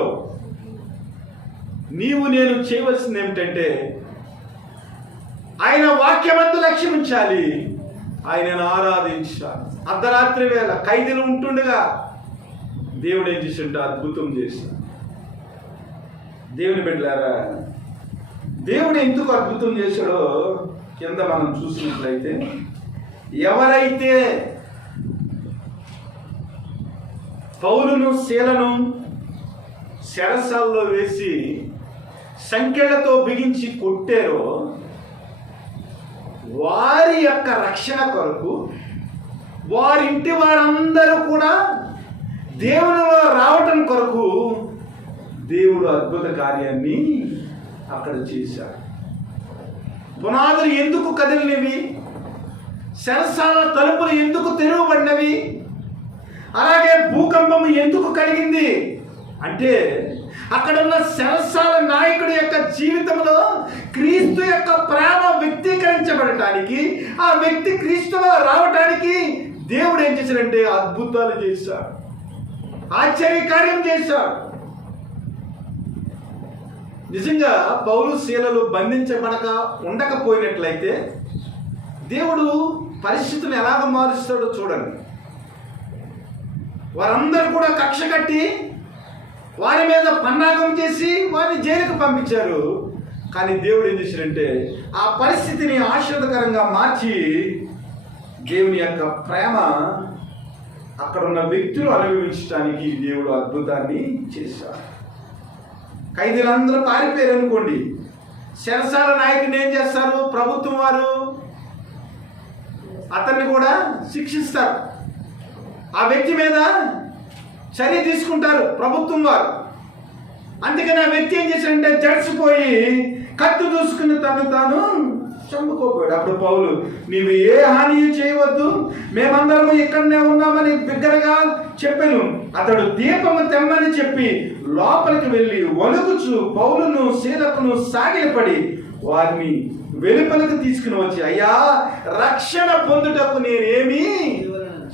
నీవు నేను చేయవలసింది ఏమిటంటే ఆయన వాక్యమందు లక్ష్యం ఉంచాలి, ఆయనను ఆరాధించాలి. అర్ధరాత్రి వేళ ఖైదీలు ఉంటుండగా దేవుడు ఏం చేసింటే అద్భుతం చేశాడు. దేవుని బిడ్డలారా, దేవుడు ఎందుకు అద్భుతం చేశాడో కింద మనం చూసినట్లయితే, ఎవరైతే పౌలును శీలను చెరసాల్లో వేసి సంకెళ్లతో బిగించి కొట్టారో వారి యొక్క రక్షణ కొరకు వారింటి వారందరూ కూడా దేవునిలో రావటం కొరకు దేవుడు అద్భుత కార్యాన్ని అక్కడ చేశాడు. పునాదులు ఎందుకు కదిలినవి? చెరసాల తలుపులు ఎందుకు తెరవబడినవి? అలాగే భూకంపం ఎందుకు కలిగింది అంటే, అక్కడున్న చెరసాల నాయకుడి యొక్క జీవితంలో క్రీస్తు యొక్క ప్రేమ వ్యక్తీకరించబడటానికి, ఆ వ్యక్తి క్రీస్తులో రావటానికి దేవుడు ఏం చేశాడంటే అద్భుతాలు చేశాడు, ఆశ్చర్యకార్యం చేశాడు. నిజంగా పౌలు శీలలు బంధించబడక ఉండకపోయినట్లయితే దేవుడు పరిస్థితిని ఎలాగ మారుస్తాడో చూడండి. వారందరూ కూడా కక్ష కట్టి వారి మీద పన్నాగం చేసి వారిని జైలుకు పంపించారు. కానీ దేవుడు ఏం చేశాడంటే ఆ పరిస్థితిని ఆశీర్వదకరంగా మార్చి దేవుని యొక్క ప్రేమ అక్కడున్న వ్యక్తులు అనుభవించడానికి దేవుడు అద్భుతాన్ని చేశాడు. ఖైదీలందరూ పారిపోయారు అనుకోండి, చెరసాల నాయకుడిని ఏం చేస్తారు? ప్రభుత్వం వారు అతన్ని కూడా శిక్షిస్తారు, ఆ వ్యక్తి మీద చర్య తీసుకుంటారు ప్రభుత్వం వారు. అందుకని ఆ వ్యక్తి ఏం చేశాడంటే జడిసిపోయి కత్తి దూసుకుని తను తాను చంపుకోపోయాడు. అప్పుడు పౌలు, నీవు ఏ హాని చేయవద్దు, మేమందరము ఇక్కడనే ఉన్నామని బిగ్గరగా చెప్పాను. అతడు దీపము తెమ్మని చెప్పి లోపలికి వెళ్ళి వణుకుచు పౌలును శీలకును సాగిలపడి వారిని వెలుపలకు తీసుకుని వచ్చి, అయ్యా రక్షణ పొందుటకు నేనేమి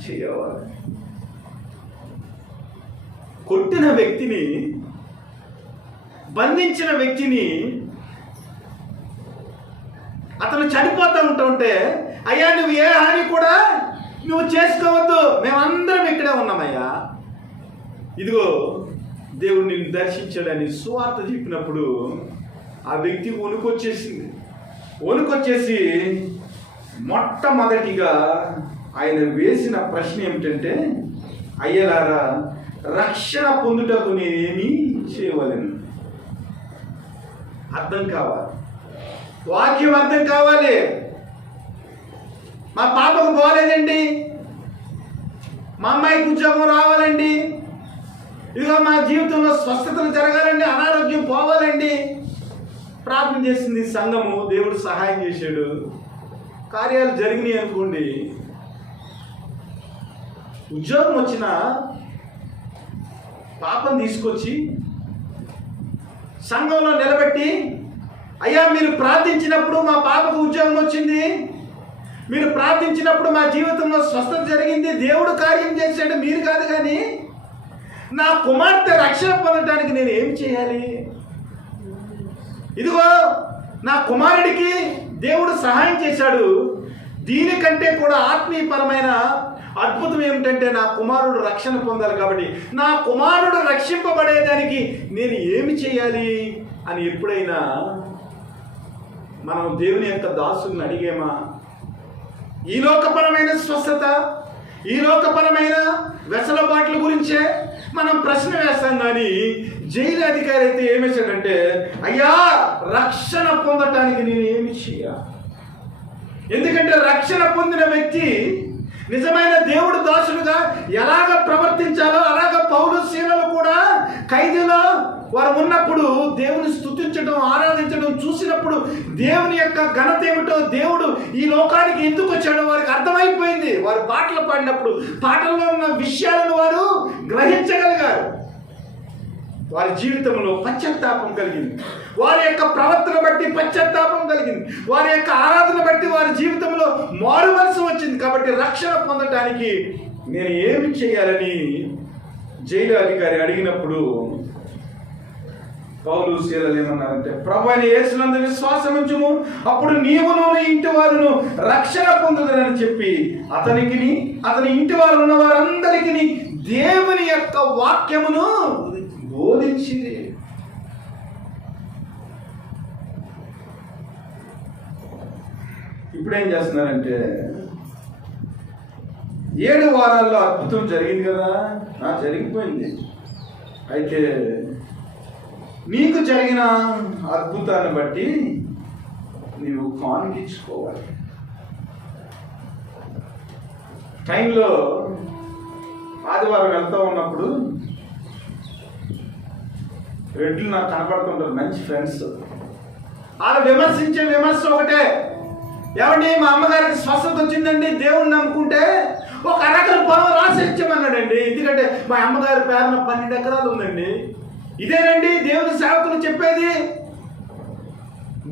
చేయవారు. కొట్టిన వ్యక్తిని, బంధించిన వ్యక్తిని అతను చనిపోతూ ఉంటుంటే, అయ్యా నువ్వు ఏ హాని కూడా నువ్వు చేసుకోవద్దు, మేమందరం ఇక్కడే ఉన్నామయ్యా, ఇదిగో దేవుడు నిన్ను దర్శించాడని సువార్త చెప్పినప్పుడు ఆ వ్యక్తి వణుకొచ్చేసి మొట్టమొదటిగా ఆయన వేసిన ప్రశ్న ఏమిటంటే, అయ్యలారా రక్షణ పొందుటకు నేనేమి చేయవలను? అర్థం కావాలి, వాక్యం అర్థం కావాలి. మా పాపకు పోలేదండి, మా అమ్మాయికి ఉద్యోగం రావాలండి, ఇదిగో మా జీవితంలో స్వస్థతలు జరగాలండి, అనారోగ్యం పోవాలండి. ప్రార్థన చేసింది సంఘము, దేవుడు సహాయం చేశాడు, కార్యాలు జరిగినాయి అనుకోండి. ఉద్యోగం వచ్చిన పాపం తీసుకొచ్చి సంఘంలో నిలబెట్టి, అయ్యా మీరు ప్రార్థించినప్పుడు మా పాపకు ఉద్యోగం వచ్చింది, మీరు ప్రార్థించినప్పుడు మా జీవితంలో స్వస్థత జరిగింది, దేవుడు కార్యం చేశాడు, మీరు కాదు, కానీ నా కుమార్తె రక్షణ పొందడానికి నేను ఏం చేయాలి? ఇదిగో నా కుమారుడికి దేవుడు సహాయం చేశాడు, దీనికంటే కూడా ఆత్మీయపరమైన అద్భుతం ఏమిటంటే నా కుమారుడు రక్షణ పొందాలి, కాబట్టి నా కుమారుడు రక్షింపబడేదానికి నేను ఏమి చేయాలి అని ఎప్పుడైనా మనం దేవుని యొక్క దాసుని అడిగేమా? ఈ లోకపరమైన స్వస్థత, ఈ లోకపరమైన వెసలబాట్ల గురించే మనం ప్రశ్న వేస్తాం, కానీ జైలు అధికారి అయితే ఏమేశాడంటే, అయ్యా రక్షణ పొందటానికి నేను ఏమి చేయాలి? ఎందుకంటే రక్షణ పొందిన వ్యక్తి నిజమైన దేవుడు దాసుడుగా ఎలాగ ప్రవర్తించాలో అలాగ పౌలు శీలలు కూడా ఖైదీలో వారు ఉన్నప్పుడు దేవుని స్తుతించడం, ఆరాధించడం చూసినప్పుడు దేవుని యొక్క ఘనత ఏమిటో, దేవుడు ఈ లోకానికి ఎందుకు వచ్చాడో వారికి అర్థమైపోయింది. వారు పాటలు పాడినప్పుడు పాటల్లో ఉన్న విషయాలను వారు గ్రహించగలిగారు. వారి జీవితంలో పశ్చాత్తాపం కలిగింది, వారి యొక్క ప్రవర్తన బట్టి పశ్చాత్తాపం కలిగింది, వారి యొక్క ఆరాధన బట్టి వారి జీవితంలో మారు మనసు వచ్చింది. కాబట్టి రక్షణ పొందటానికి నేను ఏమి చేయాలని జైలు అధికారి అడిగినప్పుడు పౌలు శీలలు ఏమన్నారంటే, ప్రభువైన యేసునందు విశ్వాసం ఉంచుము, అప్పుడు నీవును నీ ఇంటి వారును రక్షణ పొందుదరని చెప్పి అతని ఇంటి వారు ఉన్న వారందరికీ దేవుని యొక్క వాక్యమును బోధించింది. ఇప్పుడేం చేస్తున్నారంటే, 7 వారాల్లో అద్భుతం జరిగింది కదా, జరిగిపోయింది, అయితే నీకు జరిగిన అద్భుతాన్ని బట్టి నీవు కానుకించుకోవాలి. టైంలో ఆదివారం వెళ్తూ ఉన్నప్పుడు రెడ్లు నాకు కనపడుతుంటారు, మంచి ఫ్రెండ్స్. వాళ్ళు విమర్శించే విమర్శ ఒకటే, ఏమండి మా అమ్మగారికి స్వస్థత వచ్చిందండి, దేవుణ్ణి నమ్ముకుంటే ఒక అరకల పొలం రాసి ఇచ్చామన్నాడండి, ఎందుకంటే మా అమ్మగారి పేరున 12 ఎకరాలు ఉందండి. ఇదేనండి దేవుని సేవకులు చెప్పేది,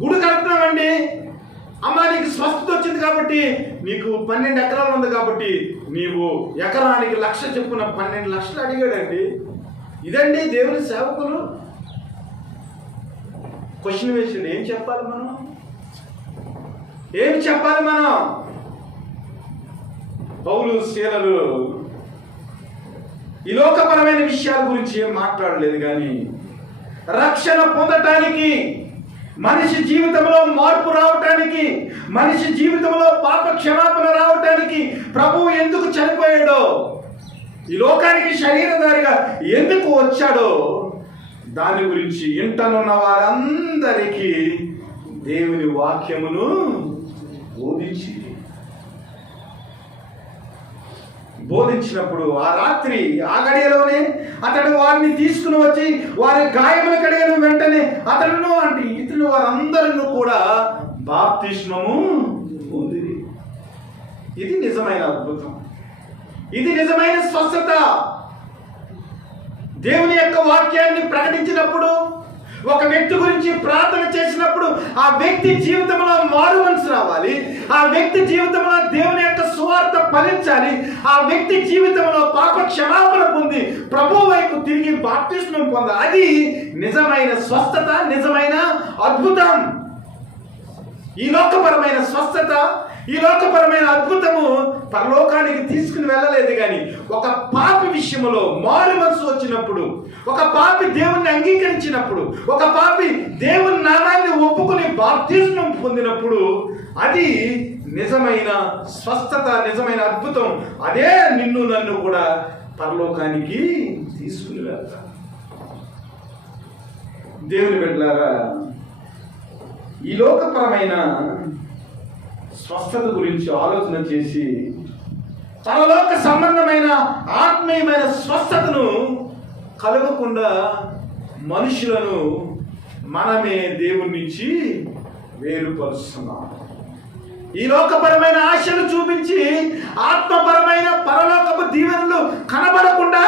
గుడి కడుతున్నామండి, అమ్మ నీకు స్వస్థత వచ్చింది కాబట్టి, నీకు 12 ఎకరాలు ఉంది కాబట్టి నీవు ఎకరానికి 1,00,000 చెప్పున 12 లక్షలు అడిగాడండి. ఇదండి దేవుని సేవకులు. క్వశ్చన్ వేసాడు, ఏం చెప్పాలి మనం? పౌలు శీలలు ఈ లోకపరమైన విషయాల గురించి ఏం మాట్లాడలేదు, కానీ రక్షణ పొందటానికి, మనిషి జీవితంలో మార్పు రావటానికి, మనిషి జీవితంలో పాప క్షమాపణ రావటానికి ప్రభువు ఎందుకు చనిపోయాడో, ఈ లోకానికి శరీరధారిగా ఎందుకు వచ్చాడో దాని గురించి ఇంటనున్న వారందరికీ దేవుని వాక్యమును బోధించినప్పుడు ఆ రాత్రి ఆ గడియలోనే అతడు వారిని తీసుకుని వచ్చి వారి గాయములు కడిగిన వెంటనే అతడును అంటే ఇతను వారందరూ కూడా బాప్తిస్మము పొందిరి. ఇది నిజమైన అద్భుతం, ఇది నిజమైన స్వస్థత. దేవుని యొక్క వాక్యాన్ని ప్రకటించినప్పుడు, ఒక వ్యక్తి గురించి ప్రార్థన చేసినప్పుడు ఆ వ్యక్తి జీవితంలో మారు మనసు రావాలి, ఆ వ్యక్తి జీవితంలో దేవుని యొక్క సువార్త ఫలించాలి, ఆ వ్యక్తి జీవితంలో పాప క్షమాపణ పొంది ప్రభు వైపు తిరిగి బాప్తిస్మం పొందాలి. అది నిజమైన స్వస్థత, నిజమైన అద్భుతం. ఈ లోకపరమైన స్వస్థత, ఈ లోకపరమైన అద్భుతము పరలోకానికి తీసుకుని వెళ్ళలేదు. కానీ ఒక పాపి విషయంలో మారు మనసు వచ్చినప్పుడు, ఒక పాపి దేవుణ్ణి అంగీకరించినప్పుడు, ఒక పాపి దేవుని నామాన్ని ఒప్పుకుని బాప్తిస్మం పొందినప్పుడు అది నిజమైన స్వస్థత, నిజమైన అద్భుతం. అదే నిన్ను నన్ను కూడా పరలోకానికి తీసుకుని వెళ్తా. దేవుని బిడ్డలారా, ఈ లోకపరమైన స్వస్థత గురించి ఆలోచన చేసి పరలోక సంబంధమైన ఆత్మీయమైన స్వస్థతను కలగకుండా మనుషులను మనమే దేవుని నుంచి వేరుపరుస్తున్నాం. ఈ లోకపరమైన ఆశలు చూపించి ఆత్మపరమైన పరలోకపు దీవెనలు కనబడకుండా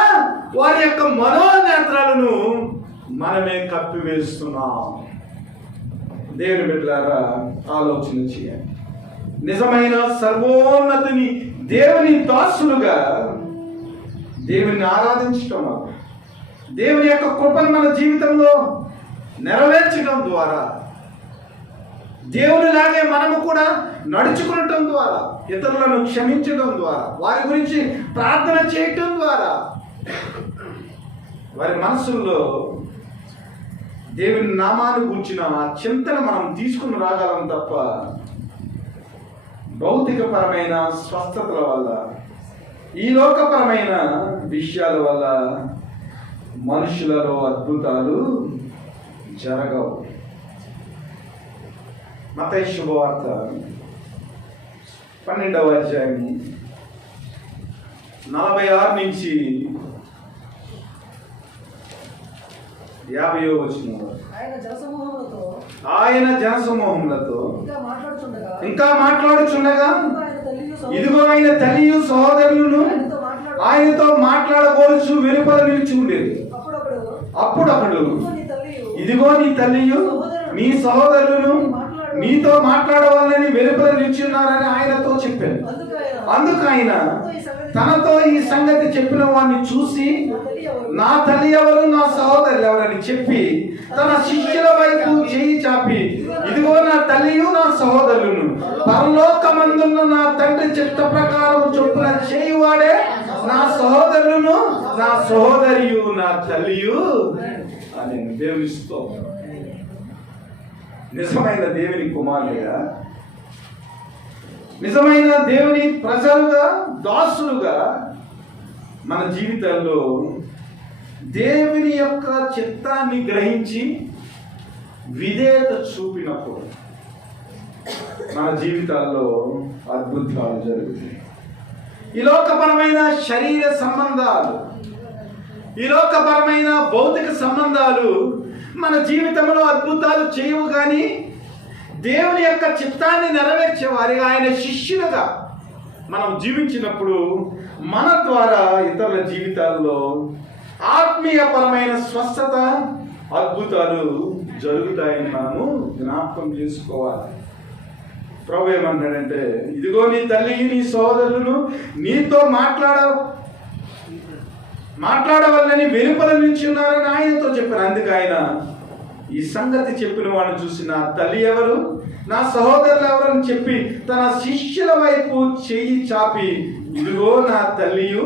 వారి యొక్క మనోనేత్రాలను మనమే కప్పివేస్తున్నాం. దేవుని బిడ్డలారా, ఆలోచన చేయండి. నిజమైన సర్వోన్నతిని దేవుని దాసులుగా దేవుని ఆరాధించటం, దేవుని యొక్క కృపను మన జీవితంలో నెరవేర్చడం ద్వారా, దేవునిలాగే మనము కూడా నడుచుకునటం ద్వారా, ఇతరులను క్షమించడం ద్వారా, వారి గురించి ప్రార్థన చేయటం ద్వారా వారి మనసుల్లో దేవుని నామాన్ని గురించిన ఆ చింతన మనం తీసుకుని రాగలం తప్ప భౌతికపరమైన స్వస్థతల వల్ల, ఈ లోకపరమైన విషయాల వల్ల మనుషులలో అద్భుతాలు జరగవు. మత్తయి శుభవార్త 12వ అధ్యాయం 46 నుంచి 50వ వచనం. ఆయన జనసమూహములతో ఇంకా మాట్లాడుచుండగా ఇదిగో ఆయన తల్లియు సహోదరులను ఆయనతో మాట్లాడకూడచ్చు వెలుపల నిలిచి ఉండేది. అప్పుడు అప్పుడు ఇదిగో నీ తల్లియు నీ సహోదరులను నీతో మాట్లాడవాలని వెలుపల నిలిచి ఉన్నారని ఆయనతో చెప్పాను. అందుకు ఆయన తనతో ఈ సంగతి చెప్పిన వాడిని చూసి, నా తల్లి ఎవరు, నా సహోదరులు ఎవరని చెప్పి తన శిష్యుల వైపు చేయి చాపి, ఇదిగో నా తల్లియు నా సహోదరులను, పరలోకమందున్న నా తండ్రి చిత్త ప్రకారం చొప్పున చేయువాడే నా సహోదరులను, నా సహోదరియు, నా తల్లియు అని దేవునిస్తూ నిజమైన దేవుని కుమారులుగా, నిజమైన దేవుని ప్రజలుగా, దాసులుగా మన జీవితాల్లో దేవుని యొక్క చిత్తాన్ని గ్రహించి విధేయత చూపినప్పుడు మన జీవితాల్లో అద్భుతాలు జరుగుతాయి. ఈ లోకపరమైన శరీర సంబంధాలు, ఈ లోకపరమైన భౌతిక సంబంధాలు మన జీవితంలో అద్భుతాలు చేయవు. కానీ దేవుని యొక్క చిత్తాన్ని నెరవేర్చే వారిగా, ఆయన శిష్యులుగా మనం జీవించినప్పుడు మన ద్వారా ఇతరుల జీవితాల్లో ఆత్మీయపరమైన స్వస్థత, అద్భుతాలు జరుగుతాయని మనము జ్ఞాపకం చేసుకోవాలి. ప్రభు ఏమన్నాడంటే, ఇదిగో నీ తల్లి నీ సోదరులను నీతో మాట్లాడవాలని వెలుపల నుంచి ఉన్నారని ఆయనతో చెప్పాను. అందుకు ఆయన ఈ సంగతి చెప్పిన వాడిని చూసి, నా తల్లి ఎవరు, నా సహోదరులు ఎవరని చెప్పి తన శిష్యుల వైపు చేయి చాపి, ఇదిగో నా తల్లియు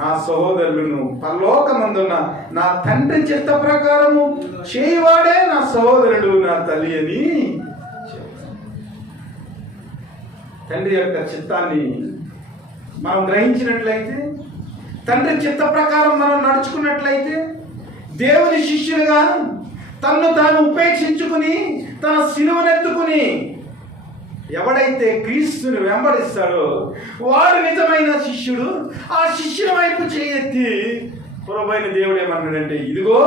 నా సహోదరులను, పరలోకమందున్న నా తండ్రి చిత్త ప్రకారము చేయవాడే నా సహోదరుడు, నా తల్లి అని తండ్రి యొక్క చిత్తాన్ని మనం గ్రహించినట్లయితే, తండ్రి చిత్త ప్రకారం మనం నడుచుకున్నట్లయితే, దేవుని శిష్యులుగా తన్ను తాను ఉపేక్షించుకుని తన సిలువనెత్తుకుని ఎవడైతే క్రీస్తుని వెంబడిస్తాడో వాడు నిజమైన శిష్యుడు. ఆ శిష్యుల వైపు చేయెత్తి ప్రభువైన దేవుడు ఏమన్నాడంటే, ఇదిగో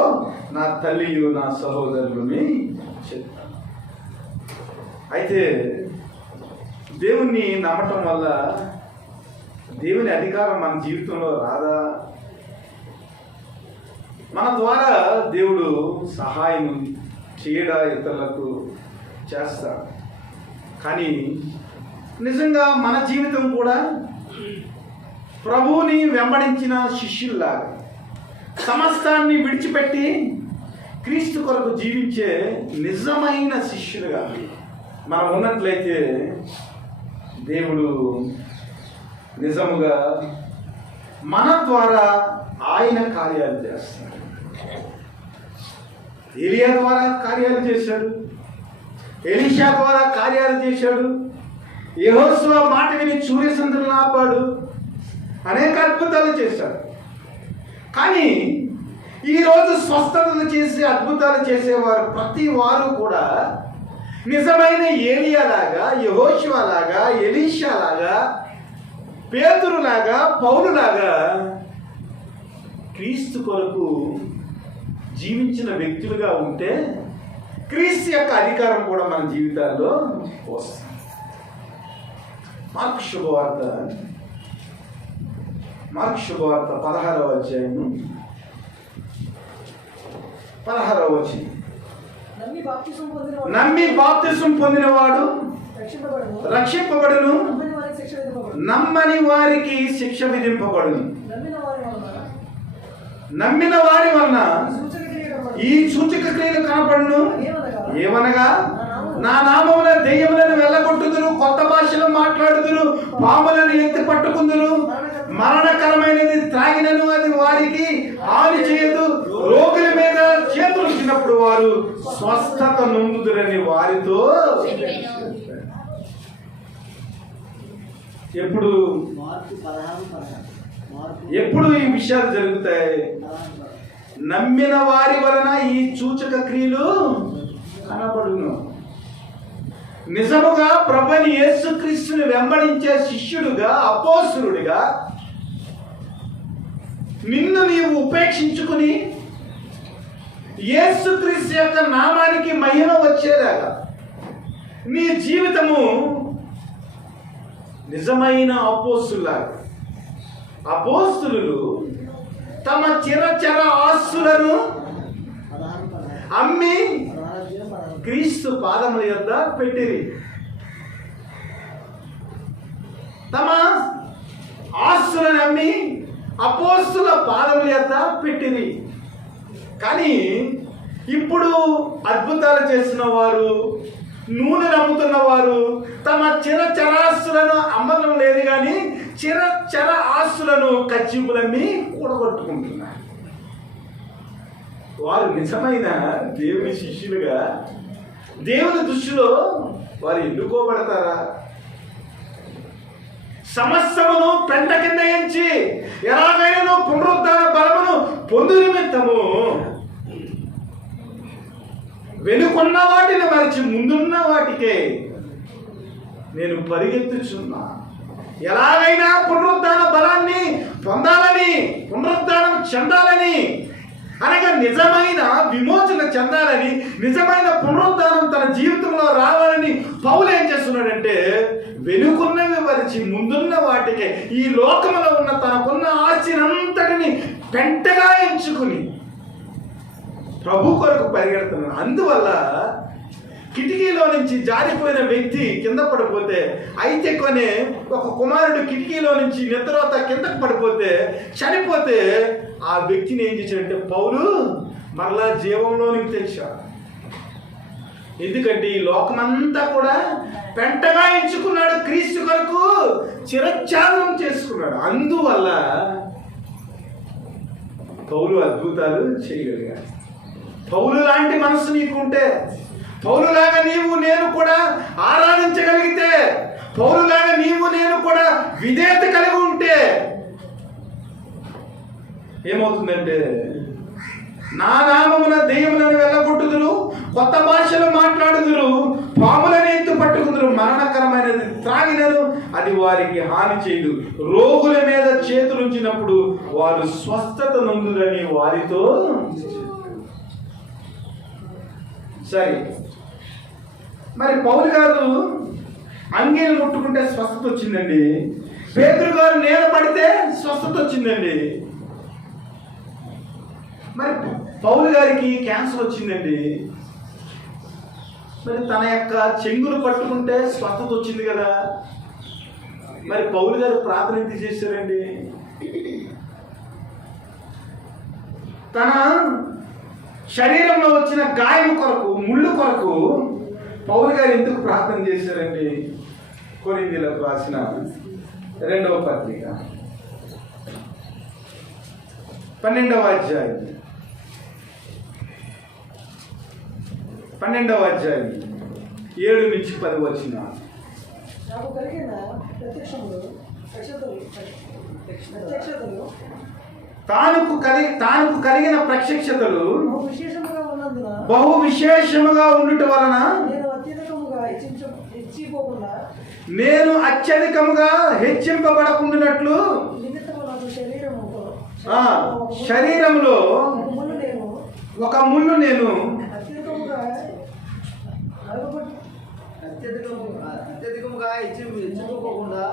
నా తల్లియు నా సహోదరులని చెప్తాను. అయితే దేవుణ్ణి నమ్మటం వల్ల దేవుని అధికారం మన జీవితంలో రాదా? మన ద్వారా దేవుడు సహాయం చేయడా ఇతరులకు చేస్తాడు. కానీ నిజంగా మన జీవితం కూడా ప్రభువుని వెంబడించిన శిష్యుల్లాగా సమస్తాన్ని విడిచిపెట్టి క్రీస్తు కొరకు జీవించే నిజమైన శిష్యులుగా మనం ఉన్నట్లయితే దేవుడు నిజముగా మన ద్వారా ఆయన కార్యాలు చేస్తాడు. ఏలియా ద్వారా కార్యాలు చేశాడు, ఎలీషా ద్వారా కార్యాలు చేశాడు, యెహోషువ మాట విని సూర్యచంద్రులను ఆపాడు, అనేక అద్భుతాలు చేశాడు. కానీ ఈరోజు స్వస్థతలు చేసి అద్భుతాలు చేసేవారు ప్రతి వారు కూడా నిజమైన ఏలియా లాగా, యెహోషువ లాగా, ఎలీషా లాగా, పేతురులాగా, పౌలులాగా క్రీస్తు కొరకు జీవించిన వ్యక్తులుగా ఉంటే క్రీస్తు యొక్క అధికారం కూడా మన జీవితాల్లో వస్తుంది. మార్కు శుభవార్త 16వ అధ్యాయం 16వ వచనం. నమ్మి బాప్తిసం పొందినవాడు రక్షింపబడును, నమ్మని వారికి శిక్ష విధింపబడును. నమ్మిన వారి వలన ఈ సూచక క్రియలు కనపడును. ఏమనగా నా నామమున దెయ్యములను వెళ్ళగొట్టుదురు, కొత్త భాషలు మాట్లాడుదురు, పాములను ఎత్తి పట్టుకుందురు, మరణకరమైనది త్రాగినను అది వారికి హాని చేయదు, రోగుల మీద చేతులు వచ్చినప్పుడు వారు స్వస్థత నొందుదురని వారితో. ఎప్పుడు ఈ విషయాలు జరుగుతాయి? నమ్మిన వారి వలన ఈ సూచక క్రియలు కనబడును. నిజముగా ప్రభువైన యేసుక్రీస్తుని వెంబడించే శిష్యుడుగా, అపోస్తలుడిగా నిన్ను నీవు ఉపేక్షించుకుని యేసుక్రీస్తు యొక్క నామానికి మహిమ వచ్చేలాగా నీ జీవితము నిజమైన అపోస్తలులు తమ చిరచర ఆస్తులను అమ్మి క్రీస్తు పాదముల యొద్ద పెట్టిరి. తమ ఆస్తులను అమ్మి అపోస్తుల పాదముల యొద్ద పెట్టిరి. కానీ ఇప్పుడు అద్భుతాలు చేసిన వారు, నూనె నమ్ముతున్న వారు తమ చిరచరాస్తులను అమ్మడం లేదు, కానీ చిరచర ఆస్తులను కచ్చిపులమ్మి కూడగొట్టుకుంటున్నారు. వారు నిజమైన దేవుని శిష్యులుగా దేవుని దృష్టిలో వారు ఎన్నుకోబడతారా? సమస్తమును పెంట కింద ఎంచి ఎలాగైనా పునరుద్ధాన బలమును పొందు నిమిత్తము వెనుకున్న వాటిని మరిచి ముందున్న వాటికే నేను పరిగెత్తుచున్నా. ఎలాగైనా పునరుద్ధాన బలాన్ని పొందాలని, పునరుద్ధానం చెందాలని, అనగా నిజమైన విమోచన చెందాలని, నిజమైన పునరుద్ధానం తన జీవితంలో రావాలని పౌలు ఏం చేస్తున్నాడంటే వెనుకున్నవి వరిచి ముందున్న వాటికే ఈ లోకంలో ఉన్న తనకున్న ఆస్తినంతటిని పెంటగా ఎంచుకుని ప్రభు కొరకు పరిగెడుతున్నాడు. అందువల్ల కిటికీలో నుంచి జారిపోయిన వ్యక్తి కింద పడిపోతే, అయితే కొనే ఒక కుమారుడు కిటికీలో నుంచి నిద్రత కిందకు పడిపోతే, చనిపోతే ఆ వ్యక్తిని ఏం చేశాడంటే పౌలు మరలా జీవంలోనికి తెచ్చాడు. ఎందుకంటే ఈ లోకమంతా కూడా పెంటగా ఎంచుకున్నాడు, క్రీస్తు కొరకు చిరఛాదనం చేసుకున్నాడు. అందువల్ల పౌలు అద్భుతాలు చేయగలిగాడు. పౌలు లాంటి మనసు నీకుంటే, పౌలులాగా నేను కూడా ఆరాధించగలిగితే, పౌలులాగా నేను కూడా విధేయత కలిగి ఉంటే ఏమవుతుందంటే నా నామమున దెయ్యములను వెళ్ళగొట్టుదురు, కొత్త భాషలు మాట్లాడుదురు, పాములను ఎత్తు పట్టుకుందురు, మరణకరమైనది త్రాగినను అది వారికి హాని చేయదు, రోగుల మీద చేతులుంచినప్పుడు వారు స్వస్థత నొందురని వారితో. సరే, మరి పౌలు గారు అంగీలు ముట్టుకుంటే స్వస్థత వచ్చిందండి, పేతురు గారు నేల పడితే స్వస్థత వచ్చిందండి. మరి పౌలు గారికి క్యాన్సర్ వచ్చిందండి. మరి తన యొక్క చెంగులు పట్టుకుంటే స్వస్థత వచ్చింది కదా. మరి పౌలు గారు ప్రార్థన ఎందుకు చేశారండి? తన శరీరంలో వచ్చిన గాయం కొరకు, ముళ్ళు కొరకు పౌలు గారు ఎందుకు ప్రార్థన చేశారండి? కొరింథీయులకు రాసిన 2వ పత్రిక 12వ అధ్యాయం 7 నుంచి 10 వచనాలు. నాకు కలిగిన ప్రత్యక్షతలు తానుకు కలిగిన ప్రత్యక్షతలు బహు విశేషముగా ఉండుట వలన నేను అత్యధికముగా హెచ్చింపబడకుండానట్లు శరీరంలో ఒక ముళ్ళు నేను అత్యధికముగా ఇచ్చుకోకుండా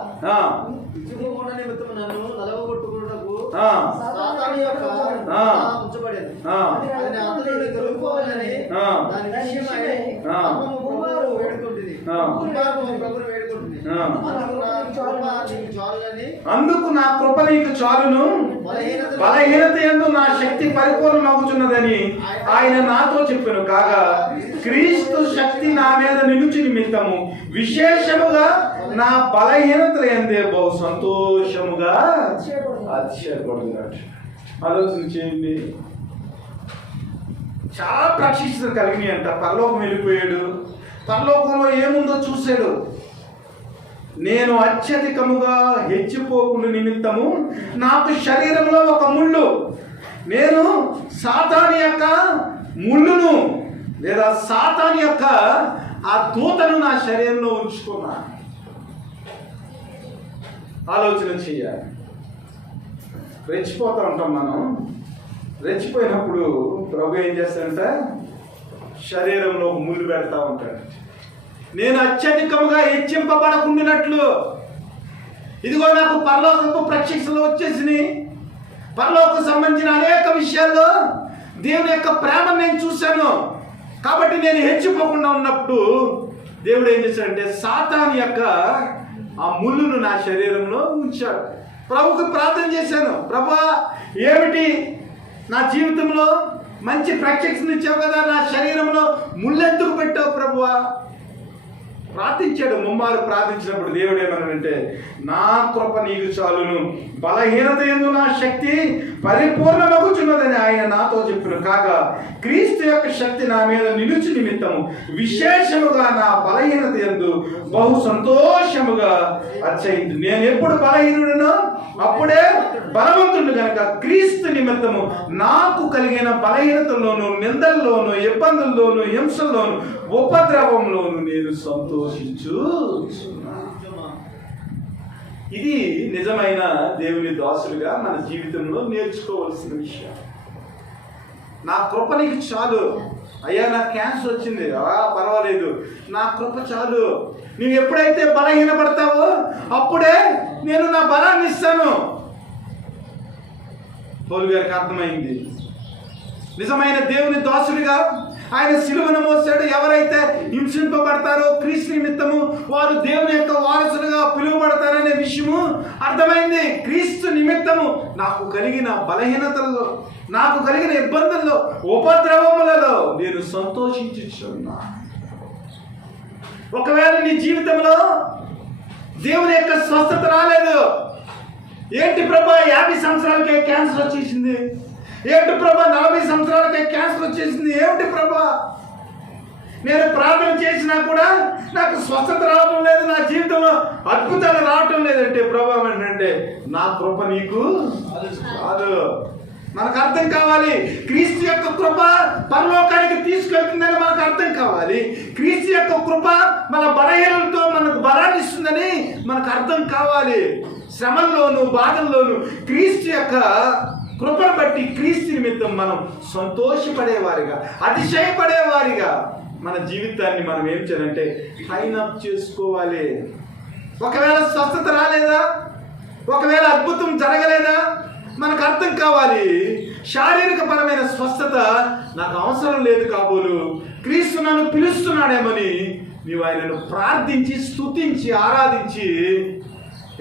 నిమిత్తం నన్ను నలగొట్టుకున్నకు సాతాను యొక్క ఉంచబడేది. దాని అంతలో తొలగిపోవాలని దాని విషయమై వేడుకుంటుంది, ప్రభువును వేడుకుంటుంది. అందుకు నా కృప నీకు చాలును, బలహీనత యందు నా శక్తి పరిపూర్ణమగుచున్నదని ఆయన నాతో చెప్పాను. కాగా క్రీస్తు శక్తి నా మీద నిలుచు నిమిత్తము విశేషముగా నా బలహీనతల యందే బహు సంతోషముగా అతిశయపడుతున్నాడు. ఆలోచన చేయండి. చాలా ప్రక్షిష్టత కలిగినాయి అంట. పరలోకం వెళ్ళిపోయాడు. పరలోకంలో ఏముందో చూశాడు. నేను అత్యధికముగా హెచ్చిపోకుండా నిమిత్తము నాకు శరీరంలో ఒక ముళ్ళు, నేను సాతాను యొక్క ముళ్ళును లేదా సాతాను యొక్క ఆ దూతను నా శరీరంలో ఉంచుకున్నా. ఆలోచన చేయాలి. రెచ్చిపోతూ ఉంటాం మనం. రెచ్చిపోయినప్పుడు ప్రభు ఏం చేస్తాడంటే శరీరంలో ముళ్ళు పెడతా ఉంటాడు. నేను అత్యధికంగా హెచ్చింపబడకుండానట్లు, ఇదిగో నాకు పరలోకపు ప్రత్యక్షలు వచ్చేసినాయి. పరలోకం సంబంధించిన అనేక విషయాల్లో దేవుని యొక్క ప్రేమను నేను చూశాను. కాబట్టి నేను హెచ్చిపోకుండా ఉన్నప్పుడు దేవుడు ఏం చేశాడంటే సాతాను యొక్క ఆ ముళ్ళును నా శరీరంలో ఉంచాడు. ప్రభుకు ప్రార్థన చేశాను. ప్రభువా, ఏమిటి నా జీవితంలో మంచి ప్రత్యక్షను ఇచ్చావు కదా, నా శరీరంలో ముళ్ళెందుకు పెట్టావు ప్రభువా? ప్రార్థించాడు. ముమ్మారు ప్రార్థించినప్పుడు దేవుడు ఏమన్నాడంటే నా కృప నీకు చాలును, బలహీనత యందు నా శక్తి పరిపూర్ణమగుచున్నదని ఆయన నాతో చెప్పిన. కాగా క్రీస్తు యొక్క శక్తి నా మీద నిలుచు నిమిత్తము విశేషముగా నా బలహీనత యందు బహు సంతోషముగా అచ్చయింది. నేను ఎప్పుడు బలహీనుడునో అప్పుడే బలవంతుడు కనుక క్రీస్తు నిమిత్తము నాకు కలిగిన బలహీనతల్లోను, నిందల్లోను, ఇబ్బందుల్లోను, హింసల్లోను, ఉపద్రవంలోను నేను సంతోషించు. ఇది నిజమైన దేవుని దాసులుగా మన జీవితంలో నేర్చుకోవాల్సిన విషయం. నా కృప నీకు చాలు. అయ్యా నాకు క్యాన్సర్ వచ్చింది, పర్వాలేదు, నా కృప చాలు. నువ్వు ఎప్పుడైతే బలహీనపడతావో అప్పుడే నేను నా బలాన్ని ఇస్తాను. పౌలు గారికి అర్థమైంది. నిజమైన దేవుని దాసుడిగా ఆయన సిలువను మోసాడు. ఎవరైతే హింసింపబడతారో క్రీస్తు నిమిత్తము వారు దేవుని యొక్క వారసులుగా పిలువబడతారనే విషయము అర్థమైంది. క్రీస్తు నిమిత్తము నాకు కలిగిన బలహీనతల్లో, నాకు కలిగిన ఇబ్బందుల్లో, ఉపద్రవములలో నేను సంతోషించుచున్నా. ఒకవేళ నీ జీవితంలో దేవుని యొక్క స్వస్థత రాలేదు, ఏంటి ప్రభా 50 సంవత్సరాలకే క్యాన్సర్ వచ్చేసింది, ఏంటి ప్రభా 40 సంవత్సరాలకే క్యాన్సర్ వచ్చేసింది, ఏమిటి ప్రభా నేను ప్రార్థన చేసినా కూడా నాకు స్వస్థత రావడం లేదు, నా జీవితంలో అద్భుతాలు రావటం లేదంటే ప్రభా ఏంటంటే నా కృప నీకు కాదు. మనకు అర్థం కావాలి. క్రీస్తు యొక్క కృప పరలోకానికి తీసుకెళ్తుందని మనకు అర్థం కావాలి. క్రీస్తు యొక్క కృప మన బలహీనలతో మనకు బలాన్ని ఇస్తుందని మనకు అర్థం కావాలి. శ్రమల్లోను, బాధల్లోను క్రీస్తు యొక్క కృపను బట్టి క్రీస్తు నిమిత్తం మనం సంతోషపడేవారిగా, అతిశయపడేవారిగా మన జీవితాన్ని మనం ఏం చేయాలంటే క్లీన్ అప్ చేసుకోవాలి. ఒకవేళ స్వస్థత రాలేదా, ఒకవేళ అద్భుతం జరగలేదా, మనకు అర్థం కావాలి. శారీరకపరమైన స్వస్థత నాకు అవసరం లేదు కాబోలు, క్రీస్తు నన్ను పిలుస్తున్నాడేమని నీవు ఆయనను ప్రార్థించి స్తుతించి ఆరాధించి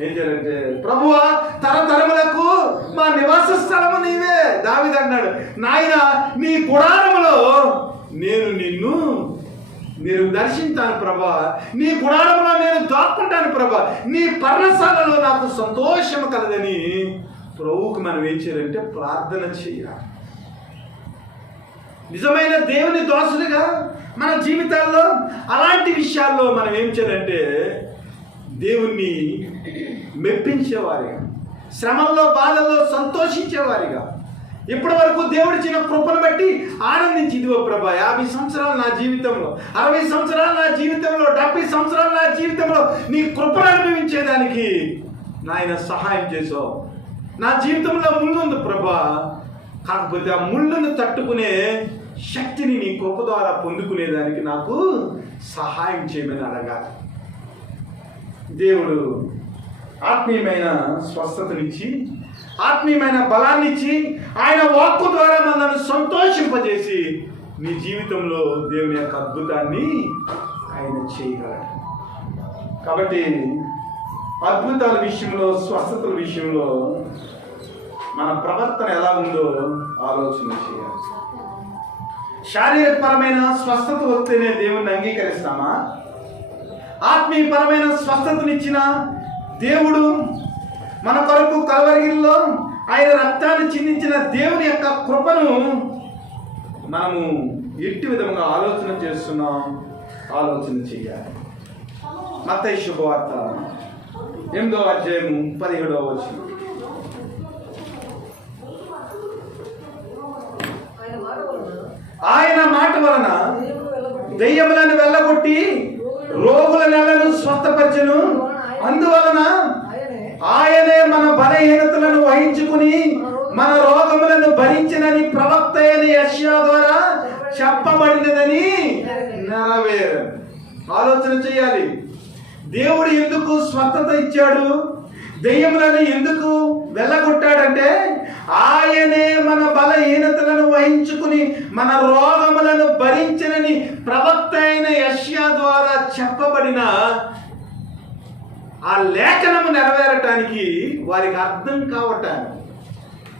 ఏం చేయాలంటే, ప్రభువా తరతరములకు మా నివాస స్థలము నీవే. దావీదు అన్నాడు, నాయన నీ గుడారములో నేను దర్శించాను ప్రభా, నీ గుడారములో నేను దాక్కుంటాను ప్రభా, నీ పర్ణశాలలో నాకు సంతోషం కలదని ప్రభువుకు మనం ఏం చేయాలంటే ప్రార్థన చేయాలి. నిజమైన దేవుని దోసులుగా మన జీవితాల్లో అలాంటి విషయాల్లో మనం ఏం చేయాలంటే దేవుణ్ణి మెప్పించేవారిగా, శ్రమల్లో బాధల్లో సంతోషించేవారిగా, ఇప్పటి వరకు దేవుడిచ్చిన కృపను బట్టి ఆనందించి, ఇదిగో ప్రభా 50 సంవత్సరాలు నా జీవితంలో, 60 సంవత్సరాలు నా జీవితంలో, 70 సంవత్సరాలు నా జీవితంలో నీ కృపను అనుభవించేదానికి నాయన సహాయం చేసావు. నా జీవితంలో ముళ్ళుంది ప్రభా, కాకపోతే ఆ ముళ్ళను తట్టుకునే శక్తిని నీ కృప ద్వారా పొందుకునేదానికి నాకు సహాయం చేయమని అడగాలి. దేవుడు ఆత్మీయమైన స్వస్థతనిచ్చి, ఆత్మీయమైన బలాన్ని ఇచ్చి, ఆయన వాక్కు ద్వారా మనల్ని సంతోషింపజేసి నీ జీవితంలో దేవుని యొక్క అద్భుతాన్ని ఆయన చేయగలడు. కాబట్టి అద్భుతాల విషయంలో, స్వస్థతల విషయంలో మన ప్రవర్తన ఎలా ఉందో ఆలోచన చేయాలి. శారీరకపరమైన స్వస్థత వస్తేనే దేవుణ్ణి అంగీకరిస్తామా? ఆత్మీయపరమైన స్వస్థతనిచ్చిన దేవుడు మన కొరకు కలవరిగిరిలో ఆయన రక్తాన్ని చిందించిన దేవుని యొక్క కృపను మనము ఎట్టి విధంగా ఆలోచన చేస్తున్నాం, ఆలోచన చేయాలి. మత్తయి శుభవార్త 8వ అధ్యాయము 17వ వచనం. ఆయన మాట వలన దెయ్యములను వెళ్ళగొట్టి రోగుల నెలను స్వస్థపరచెను. అందువలన ఆయనే మన బలహీనతలను వహించుకుని మన రోగములను భరించినని ప్రవక్త అయిన యెషయా ద్వారా చెప్పబడినదని నెరవేరు. ఆలోచన చేయాలి. దేవుడు ఎందుకు స్వస్థత ఇచ్చాడు, దెయ్యములను ఎందుకు వెళ్ళగొట్టాడంటే ఆయనే మన బలహీనతలను వహించుకుని మన రోగములను భరించనని ప్రవక్త అయిన యెషయా ద్వారా చెప్పబడిన ఆ లేఖనము నెరవేరటానికి వారికి అర్థం కావటానికి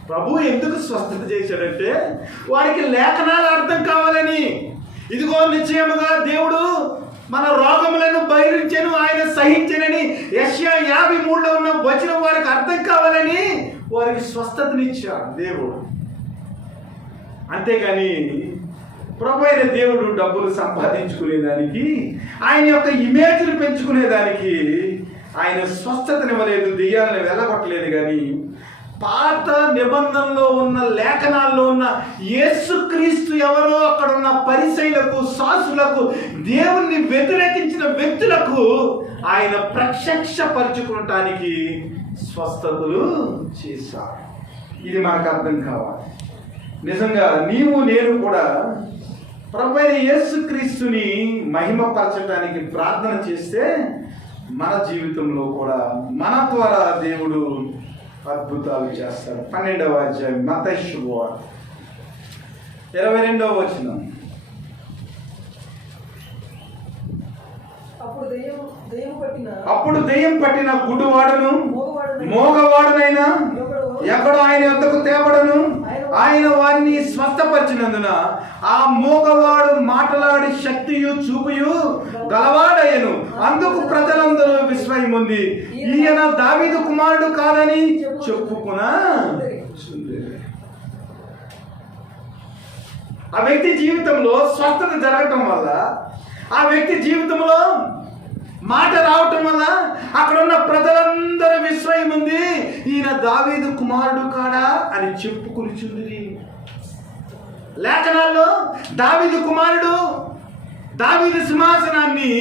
ప్రభు ఎందుకు స్వస్థత చేశాడంటే వారికి లేఖనాలు అర్థం కావాలని. ఇదిగో నిశ్చయముగా దేవుడు మన రోగములను బయలుచెను, ఆయన సహించనని యెషయా 53లో ఉన్న వచనం వారికి అర్థం కావాలని వారికి స్వస్థతనిచ్చాడు దేవుడు. అంతేగాని ప్రభు అయిన దేవుడు డబ్బులు సంపాదించుకునేదానికి, ఆయన యొక్క ఇమేజ్ని పెంచుకునేదానికి ఆయన స్వస్థతనివ్వలేదు, దెయ్యాలను వెళ్ళగొట్టలేదు. కానీ పాత నిబంధనలో ఉన్న లేఖనాల్లో ఉన్న యేసుక్రీస్తు ఎవరో అక్కడ ఉన్న పరిసయ్యులకు, శాస్త్రులకు, దేవుణ్ణి వ్యతిరేకించిన వ్యక్తులకు ఆయన ప్రత్యక్షపరచుకోవటానికి స్వస్థతలు చేశారు. ఇది మనకు అర్థం కావాలి. నిజంగా నీవు నేను కూడా ప్రభువైన యేసుక్రీస్తుని మహిమపరచడానికి ప్రార్థన చేస్తే మన జీవితంలో కూడా మన ద్వారా దేవుడు అద్భుతాలు చేస్తాడు. 12వ అధ్యాయం మత్తయి శుభవార్త 22వ వచనం. అప్పుడు దెయ్యం పట్టిన గుడ్డివాడును మోగవాడునైనా ఎక్కడో ఆయన యొద్దకు తేబడను, ఆయన వారిని స్వస్థపరిచినందున ఆ మోగవాడు మాటలాడి శక్తియు చూపుయు గలవాడయ్యను. అందుకు ప్రజలందరూ విస్మయముంది, ఈయన దావీదు కుమారుడు కాదని చెప్పుకున్నా. ఆ వ్యక్తి జీవితంలో స్వస్థత జరగటం వల్ల, ఆ వ్యక్తి జీవితంలో మాట రావటం వల్ల అక్కడ ఉన్న ప్రజలందరూ విస్మయం ఉంది, ఈయన దావీదు కుమారుడు కాడా అని చెప్పుకునిచుంది. లేఖనాల్లో దావీదు కుమారుడు, దావీదు సింహాసనాన్ని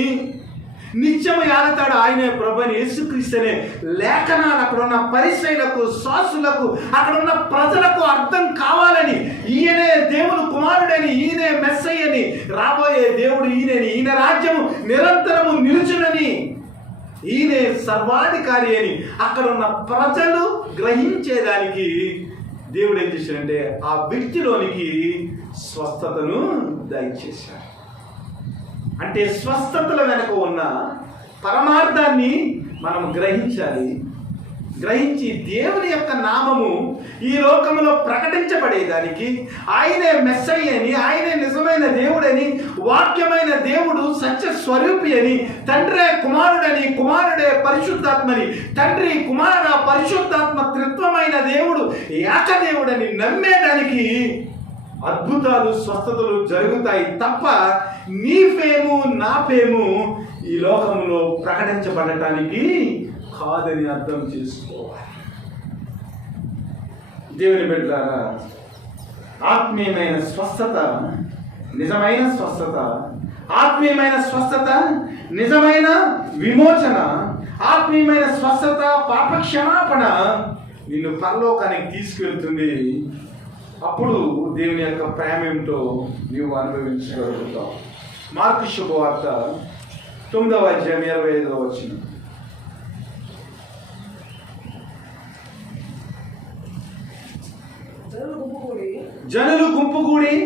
నిత్యము ఏలతాడు ఆయనే ప్రభు అని యేసుక్రీస్తు అనే లేఖనాలు అక్కడ ఉన్న పరిసయ్యులకు, శాస్త్రులకు, అక్కడ ఉన్న ప్రజలకు అర్థం కావాలని, ఈయనే దేవుని కుమారుడని, ఈయనే మెస్సయ్యని, రాబోయే దేవుడు ఈయనని, ఈయన రాజ్యము నిరంతరము నిలుచునని ఈయనే సర్వాధికారి అని అక్కడ ఉన్న ప్రజలు గ్రహించేదానికి దేవుడు ఏం చేశాడంటే ఆ వ్యక్తిలోనికి స్వస్థతను దయచేశాడు. అంటే స్వస్థతల వెనుక ఉన్న పరమార్థాన్ని మనం గ్రహించి దేవుని యొక్క నామము ఈ లోకంలో ప్రకటించబడేదానికి ఆయనే మెస్సయ్య అని, ఆయనే నిజమైన దేవుడని, వాక్యమైన దేవుడు సత్య స్వరూపి అని, తండ్రే కుమారుడని, కుమారుడే పరిశుద్ధాత్మని, తండ్రి కుమార పరిశుద్ధాత్మ త్రిత్వమైన దేవుడు ఏకదేవుడని నమ్మేదానికి అద్భుతాలు స్వస్థతలు జరుగుతాయి తప్ప నీ ఫేము నా ఫేము ఈ లోకంలో ప్రకటించబడటానికి కాదని అర్థం చేసుకోవాలి. దేవుని బిడ్డలారా, ఆత్మీయమైన స్వస్థత నిజమైన స్వస్థత, ఆత్మీయమైన స్వస్థత నిజమైన విమోచన, ఆత్మీయమైన స్వస్థత పాప క్షమాపణ నిన్ను పరలోకానికి తీసుకెళ్తుంది. అప్పుడు దేవుని యొక్క ప్రేమ ఏమిటో నీవు అనుభవించగలుగుతావు. మార్కు శుభవార్త 9వ అధ్యాయం 25వ వచనం. జనులు గుంపుగూడి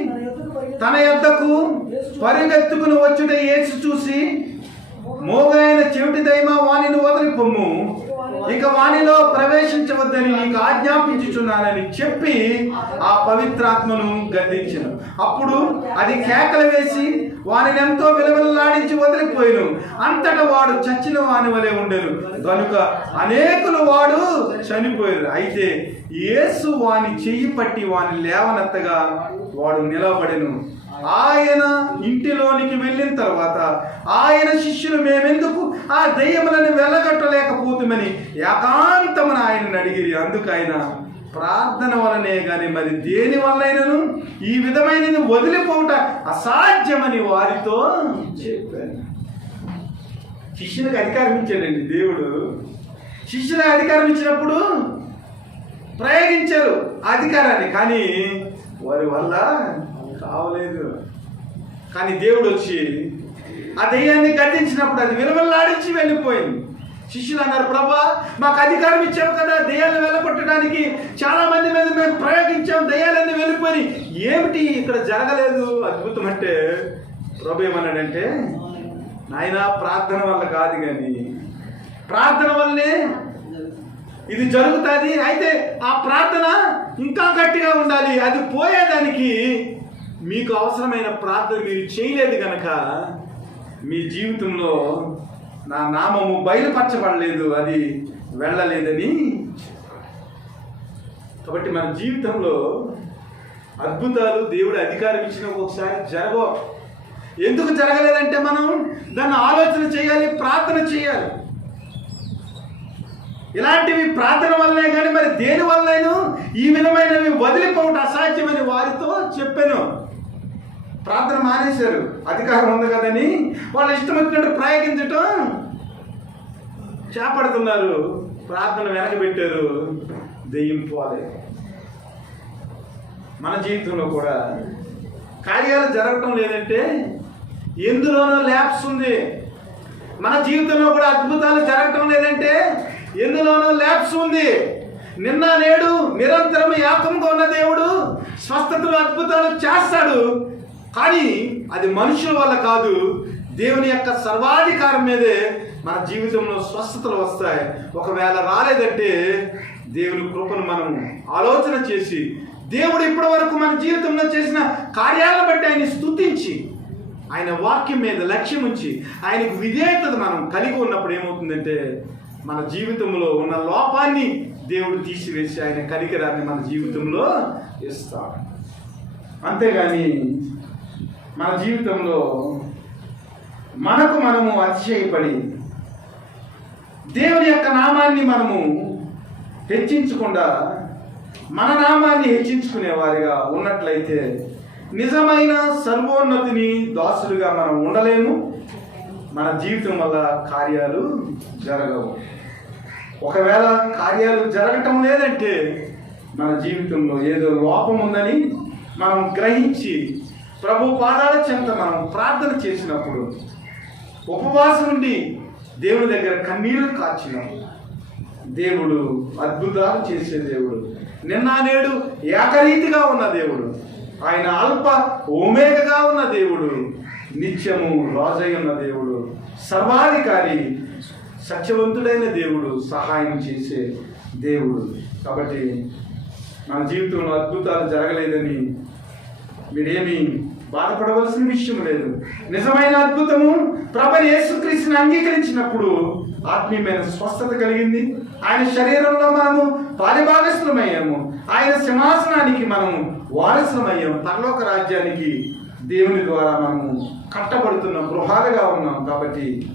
తన యొద్దకు పరిగెత్తుకుని వచ్చుట యేసు చూసి, మోగైన చెవిటి దైమ వానిని వదిలిపొమ్ము, ఇక వానిలో ప్రవేశించవద్దని నీకు ఆజ్ఞాపించుచున్నానని చెప్పి ఆ పవిత్రాత్మను గద్దించెను. అప్పుడు అది కేకలు వేసి వానిని ఎంతో విలవిల్లాడించి వదిలిపోయిను. అంతటా వాడు చచ్చిన వాని వలె ఉండెను కనుక అనేకులు వాడు చనిపోయారు. అయితే యేసు వాని చెయ్యి పట్టి వాని లేవనెత్తగా వాడు నిలబడెను. ఆయన ఇంటిలోనికి వెళ్ళిన తర్వాత ఆయన శిష్యులు మేమెందుకు ఆ దెయ్యములను వెళ్ళగట్టలేకపోతామని ఏకాంతమున ఆయనను అడిగిరి. అందుకు ఆయన ప్రార్థన వలనే గాని మరి దేని వల్లైనను ఈ విధమైనది వదిలిపోవుట అసాధ్యమని వారితో చెప్పాను. శిష్యులకు అధికారం ఇచ్చాడండి దేవుడు. శిష్యులకు అధికారం ఇచ్చినప్పుడు ప్రయోగించారు అధికారాన్ని, కానీ వారి వల్ల కావలేదు. కానీ దేవుడు వచ్చి ఆ దెయ్యాన్ని గద్దించినప్పుడు అది విలవల్లాడించి వెళ్ళిపోయింది. శిష్యులు అన్నారు, ప్రభా మాకు అధికారం ఇచ్చావు కదా దెయ్యాలను వెళ్ళగొట్టడానికి, చాలా మంది మీద మేము ప్రయోగించాం, దెయ్యాలన్నీ వెళ్ళిపోయి ఏమిటి ఇక్కడ జరగలేదు అద్భుతం అంటే ప్రభు ఏమన్నాడంటే, నాయన ప్రార్థన వల్ల కాదు కానీ ప్రార్థన వల్లనే ఇది జరుగుతుంది. అయితే ఆ ప్రార్థన ఇంకా గట్టిగా ఉండాలి. అది పోయేదానికి మీకు అవసరమైన ప్రార్థన మీరు చేయలేదు కనుక మీ జీవితంలో నా నామము బయలుపరచబడలేదు, అది వెళ్ళలేదని. కాబట్టి మన జీవితంలో అద్భుతాలు దేవుడు అధికారం ఇచ్చిన ఒకసారి జరగవు. ఎందుకు జరగలేదంటే మనం దాన్ని ఆలోచన చేయాలి, ప్రార్థన చేయాలి. ఇలాంటివి ప్రార్థన వల్లనే కానీ మరి దేని వల్లైనా ఈ విధమైనవి వదిలిపోవటం అసాధ్యమని వారితో చెప్పాను. ప్రార్థన మానేశారు, అధికారం ఉంది కదని వాళ్ళు ఇష్టం వచ్చినట్టు ప్రయోగించటం చేపడుతున్నారు. ప్రార్థన వెనకబెట్టారు, దెయ్యం పోలే. మన జీవితంలో కూడా కార్యాలు జరగటం లేదంటే ఎందులోనో ల్యాప్స్ ఉంది. మన జీవితంలో కూడా అద్భుతాలు జరగటం లేదంటే ఎందులోనో ల్యాప్స్ ఉంది. నిన్న నేడు నిరంతరం ఏకంగా ఉన్న దేవుడు స్వస్థతలు అద్భుతాలు చేస్తాడు, కానీ అది మనుషుల వల్ల కాదు, దేవుని యొక్క సర్వాధికారం మీదే మన జీవితంలో స్వస్థతలు వస్తాయి. ఒకవేళ రాలేదంటే దేవుని కృపను మనం ఆలోచన చేసి దేవుడు ఇప్పటి వరకు మన జీవితంలో చేసిన కార్యాలను బట్టి ఆయన స్తుతించి ఆయన వాక్యం మీద లక్ష్యం ఉంచి ఆయనకు విధేయతను మనం కలిగి ఉన్నప్పుడు ఏమవుతుందంటే మన జీవితంలో ఉన్న లోపాన్ని దేవుడు తీసివేసి ఆయన కనికరాన్ని మన జీవితంలో ఇస్తాడు. అంతేగాని మన జీవితంలో మనము అతిశయపడి దేవుని యొక్క నామాన్ని మనము హెచ్చించకుండా మన నామాన్ని హెచ్చించుకునే వారిగా ఉన్నట్లయితే నిజమైన సర్వోన్నతిని దాసులుగా మనం ఉండలేము. మన జీవితం వల్ల కార్యాలు జరగవు. ఒకవేళ కార్యాలు జరగటం లేదంటే మన జీవితంలో ఏదో లోపం ఉందని మనం గ్రహించి ప్రభు పాదాల చెంత మనం ప్రార్థన చేసినప్పుడు ఉపవాసం ఉండి దేవుని దగ్గర కన్నీరు కార్చినాం. దేవుడు అద్భుతాలు చేసే దేవుడు, నిన్న నేడు ఏకరీతిగా ఉన్న దేవుడు. ఆయన అల్ప ఓమేగగా ఉన్న దేవుడు, నిత్యము రాజై ఉన్న దేవుడు, సర్వాధికారి, సత్యవంతుడైన దేవుడు, సహాయం చేసే దేవుడు. కాబట్టి మన జీవితంలో అద్భుతాలు జరగలేదని మీరేమీ బాధపడవలసిన విషయం లేదు. నిజమైన అద్భుతము ప్రభువైన యేసుక్రీస్తుని అంగీకరించినప్పుడు ఆత్మీయమైన స్వస్థత కలిగింది. ఆయన శరీరంలో మనము పాలిభాగస్థులమయ్యాము. ఆయన సింహాసనానికి మనము వారసులమయ్యాము. పరలోక రాజ్యానికి దేవుని ద్వారా మనము కట్టబడుతున్న గృహాలుగా ఉన్నాం. కాబట్టి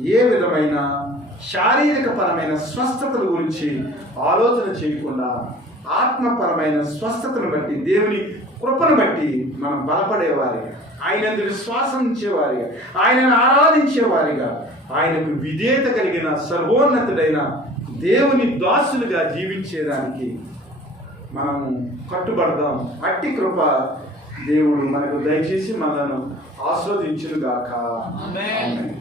ఏ విధమైన శారీరక పరమైన స్వస్థతల గురించి ఆలోచన చేయకుండా ఆత్మపరమైన స్వస్థతను బట్టి, దేవుని కృపను బట్టి మనం బలపడేవారిగా, ఆయనందు విశ్వాసం ఉంచేవారిగా, ఆయనను ఆరాధించేవారిగా, ఆయనకు విధేయత కలిగిన సర్వోన్నతుడైన దేవుని దాసులుగా జీవించేదానికి మనము కట్టుబడదాం. అట్టి కృప దేవుడు మనకు దయచేసి మనలను ఆస్వాదించునుగాక. ఆమేన్.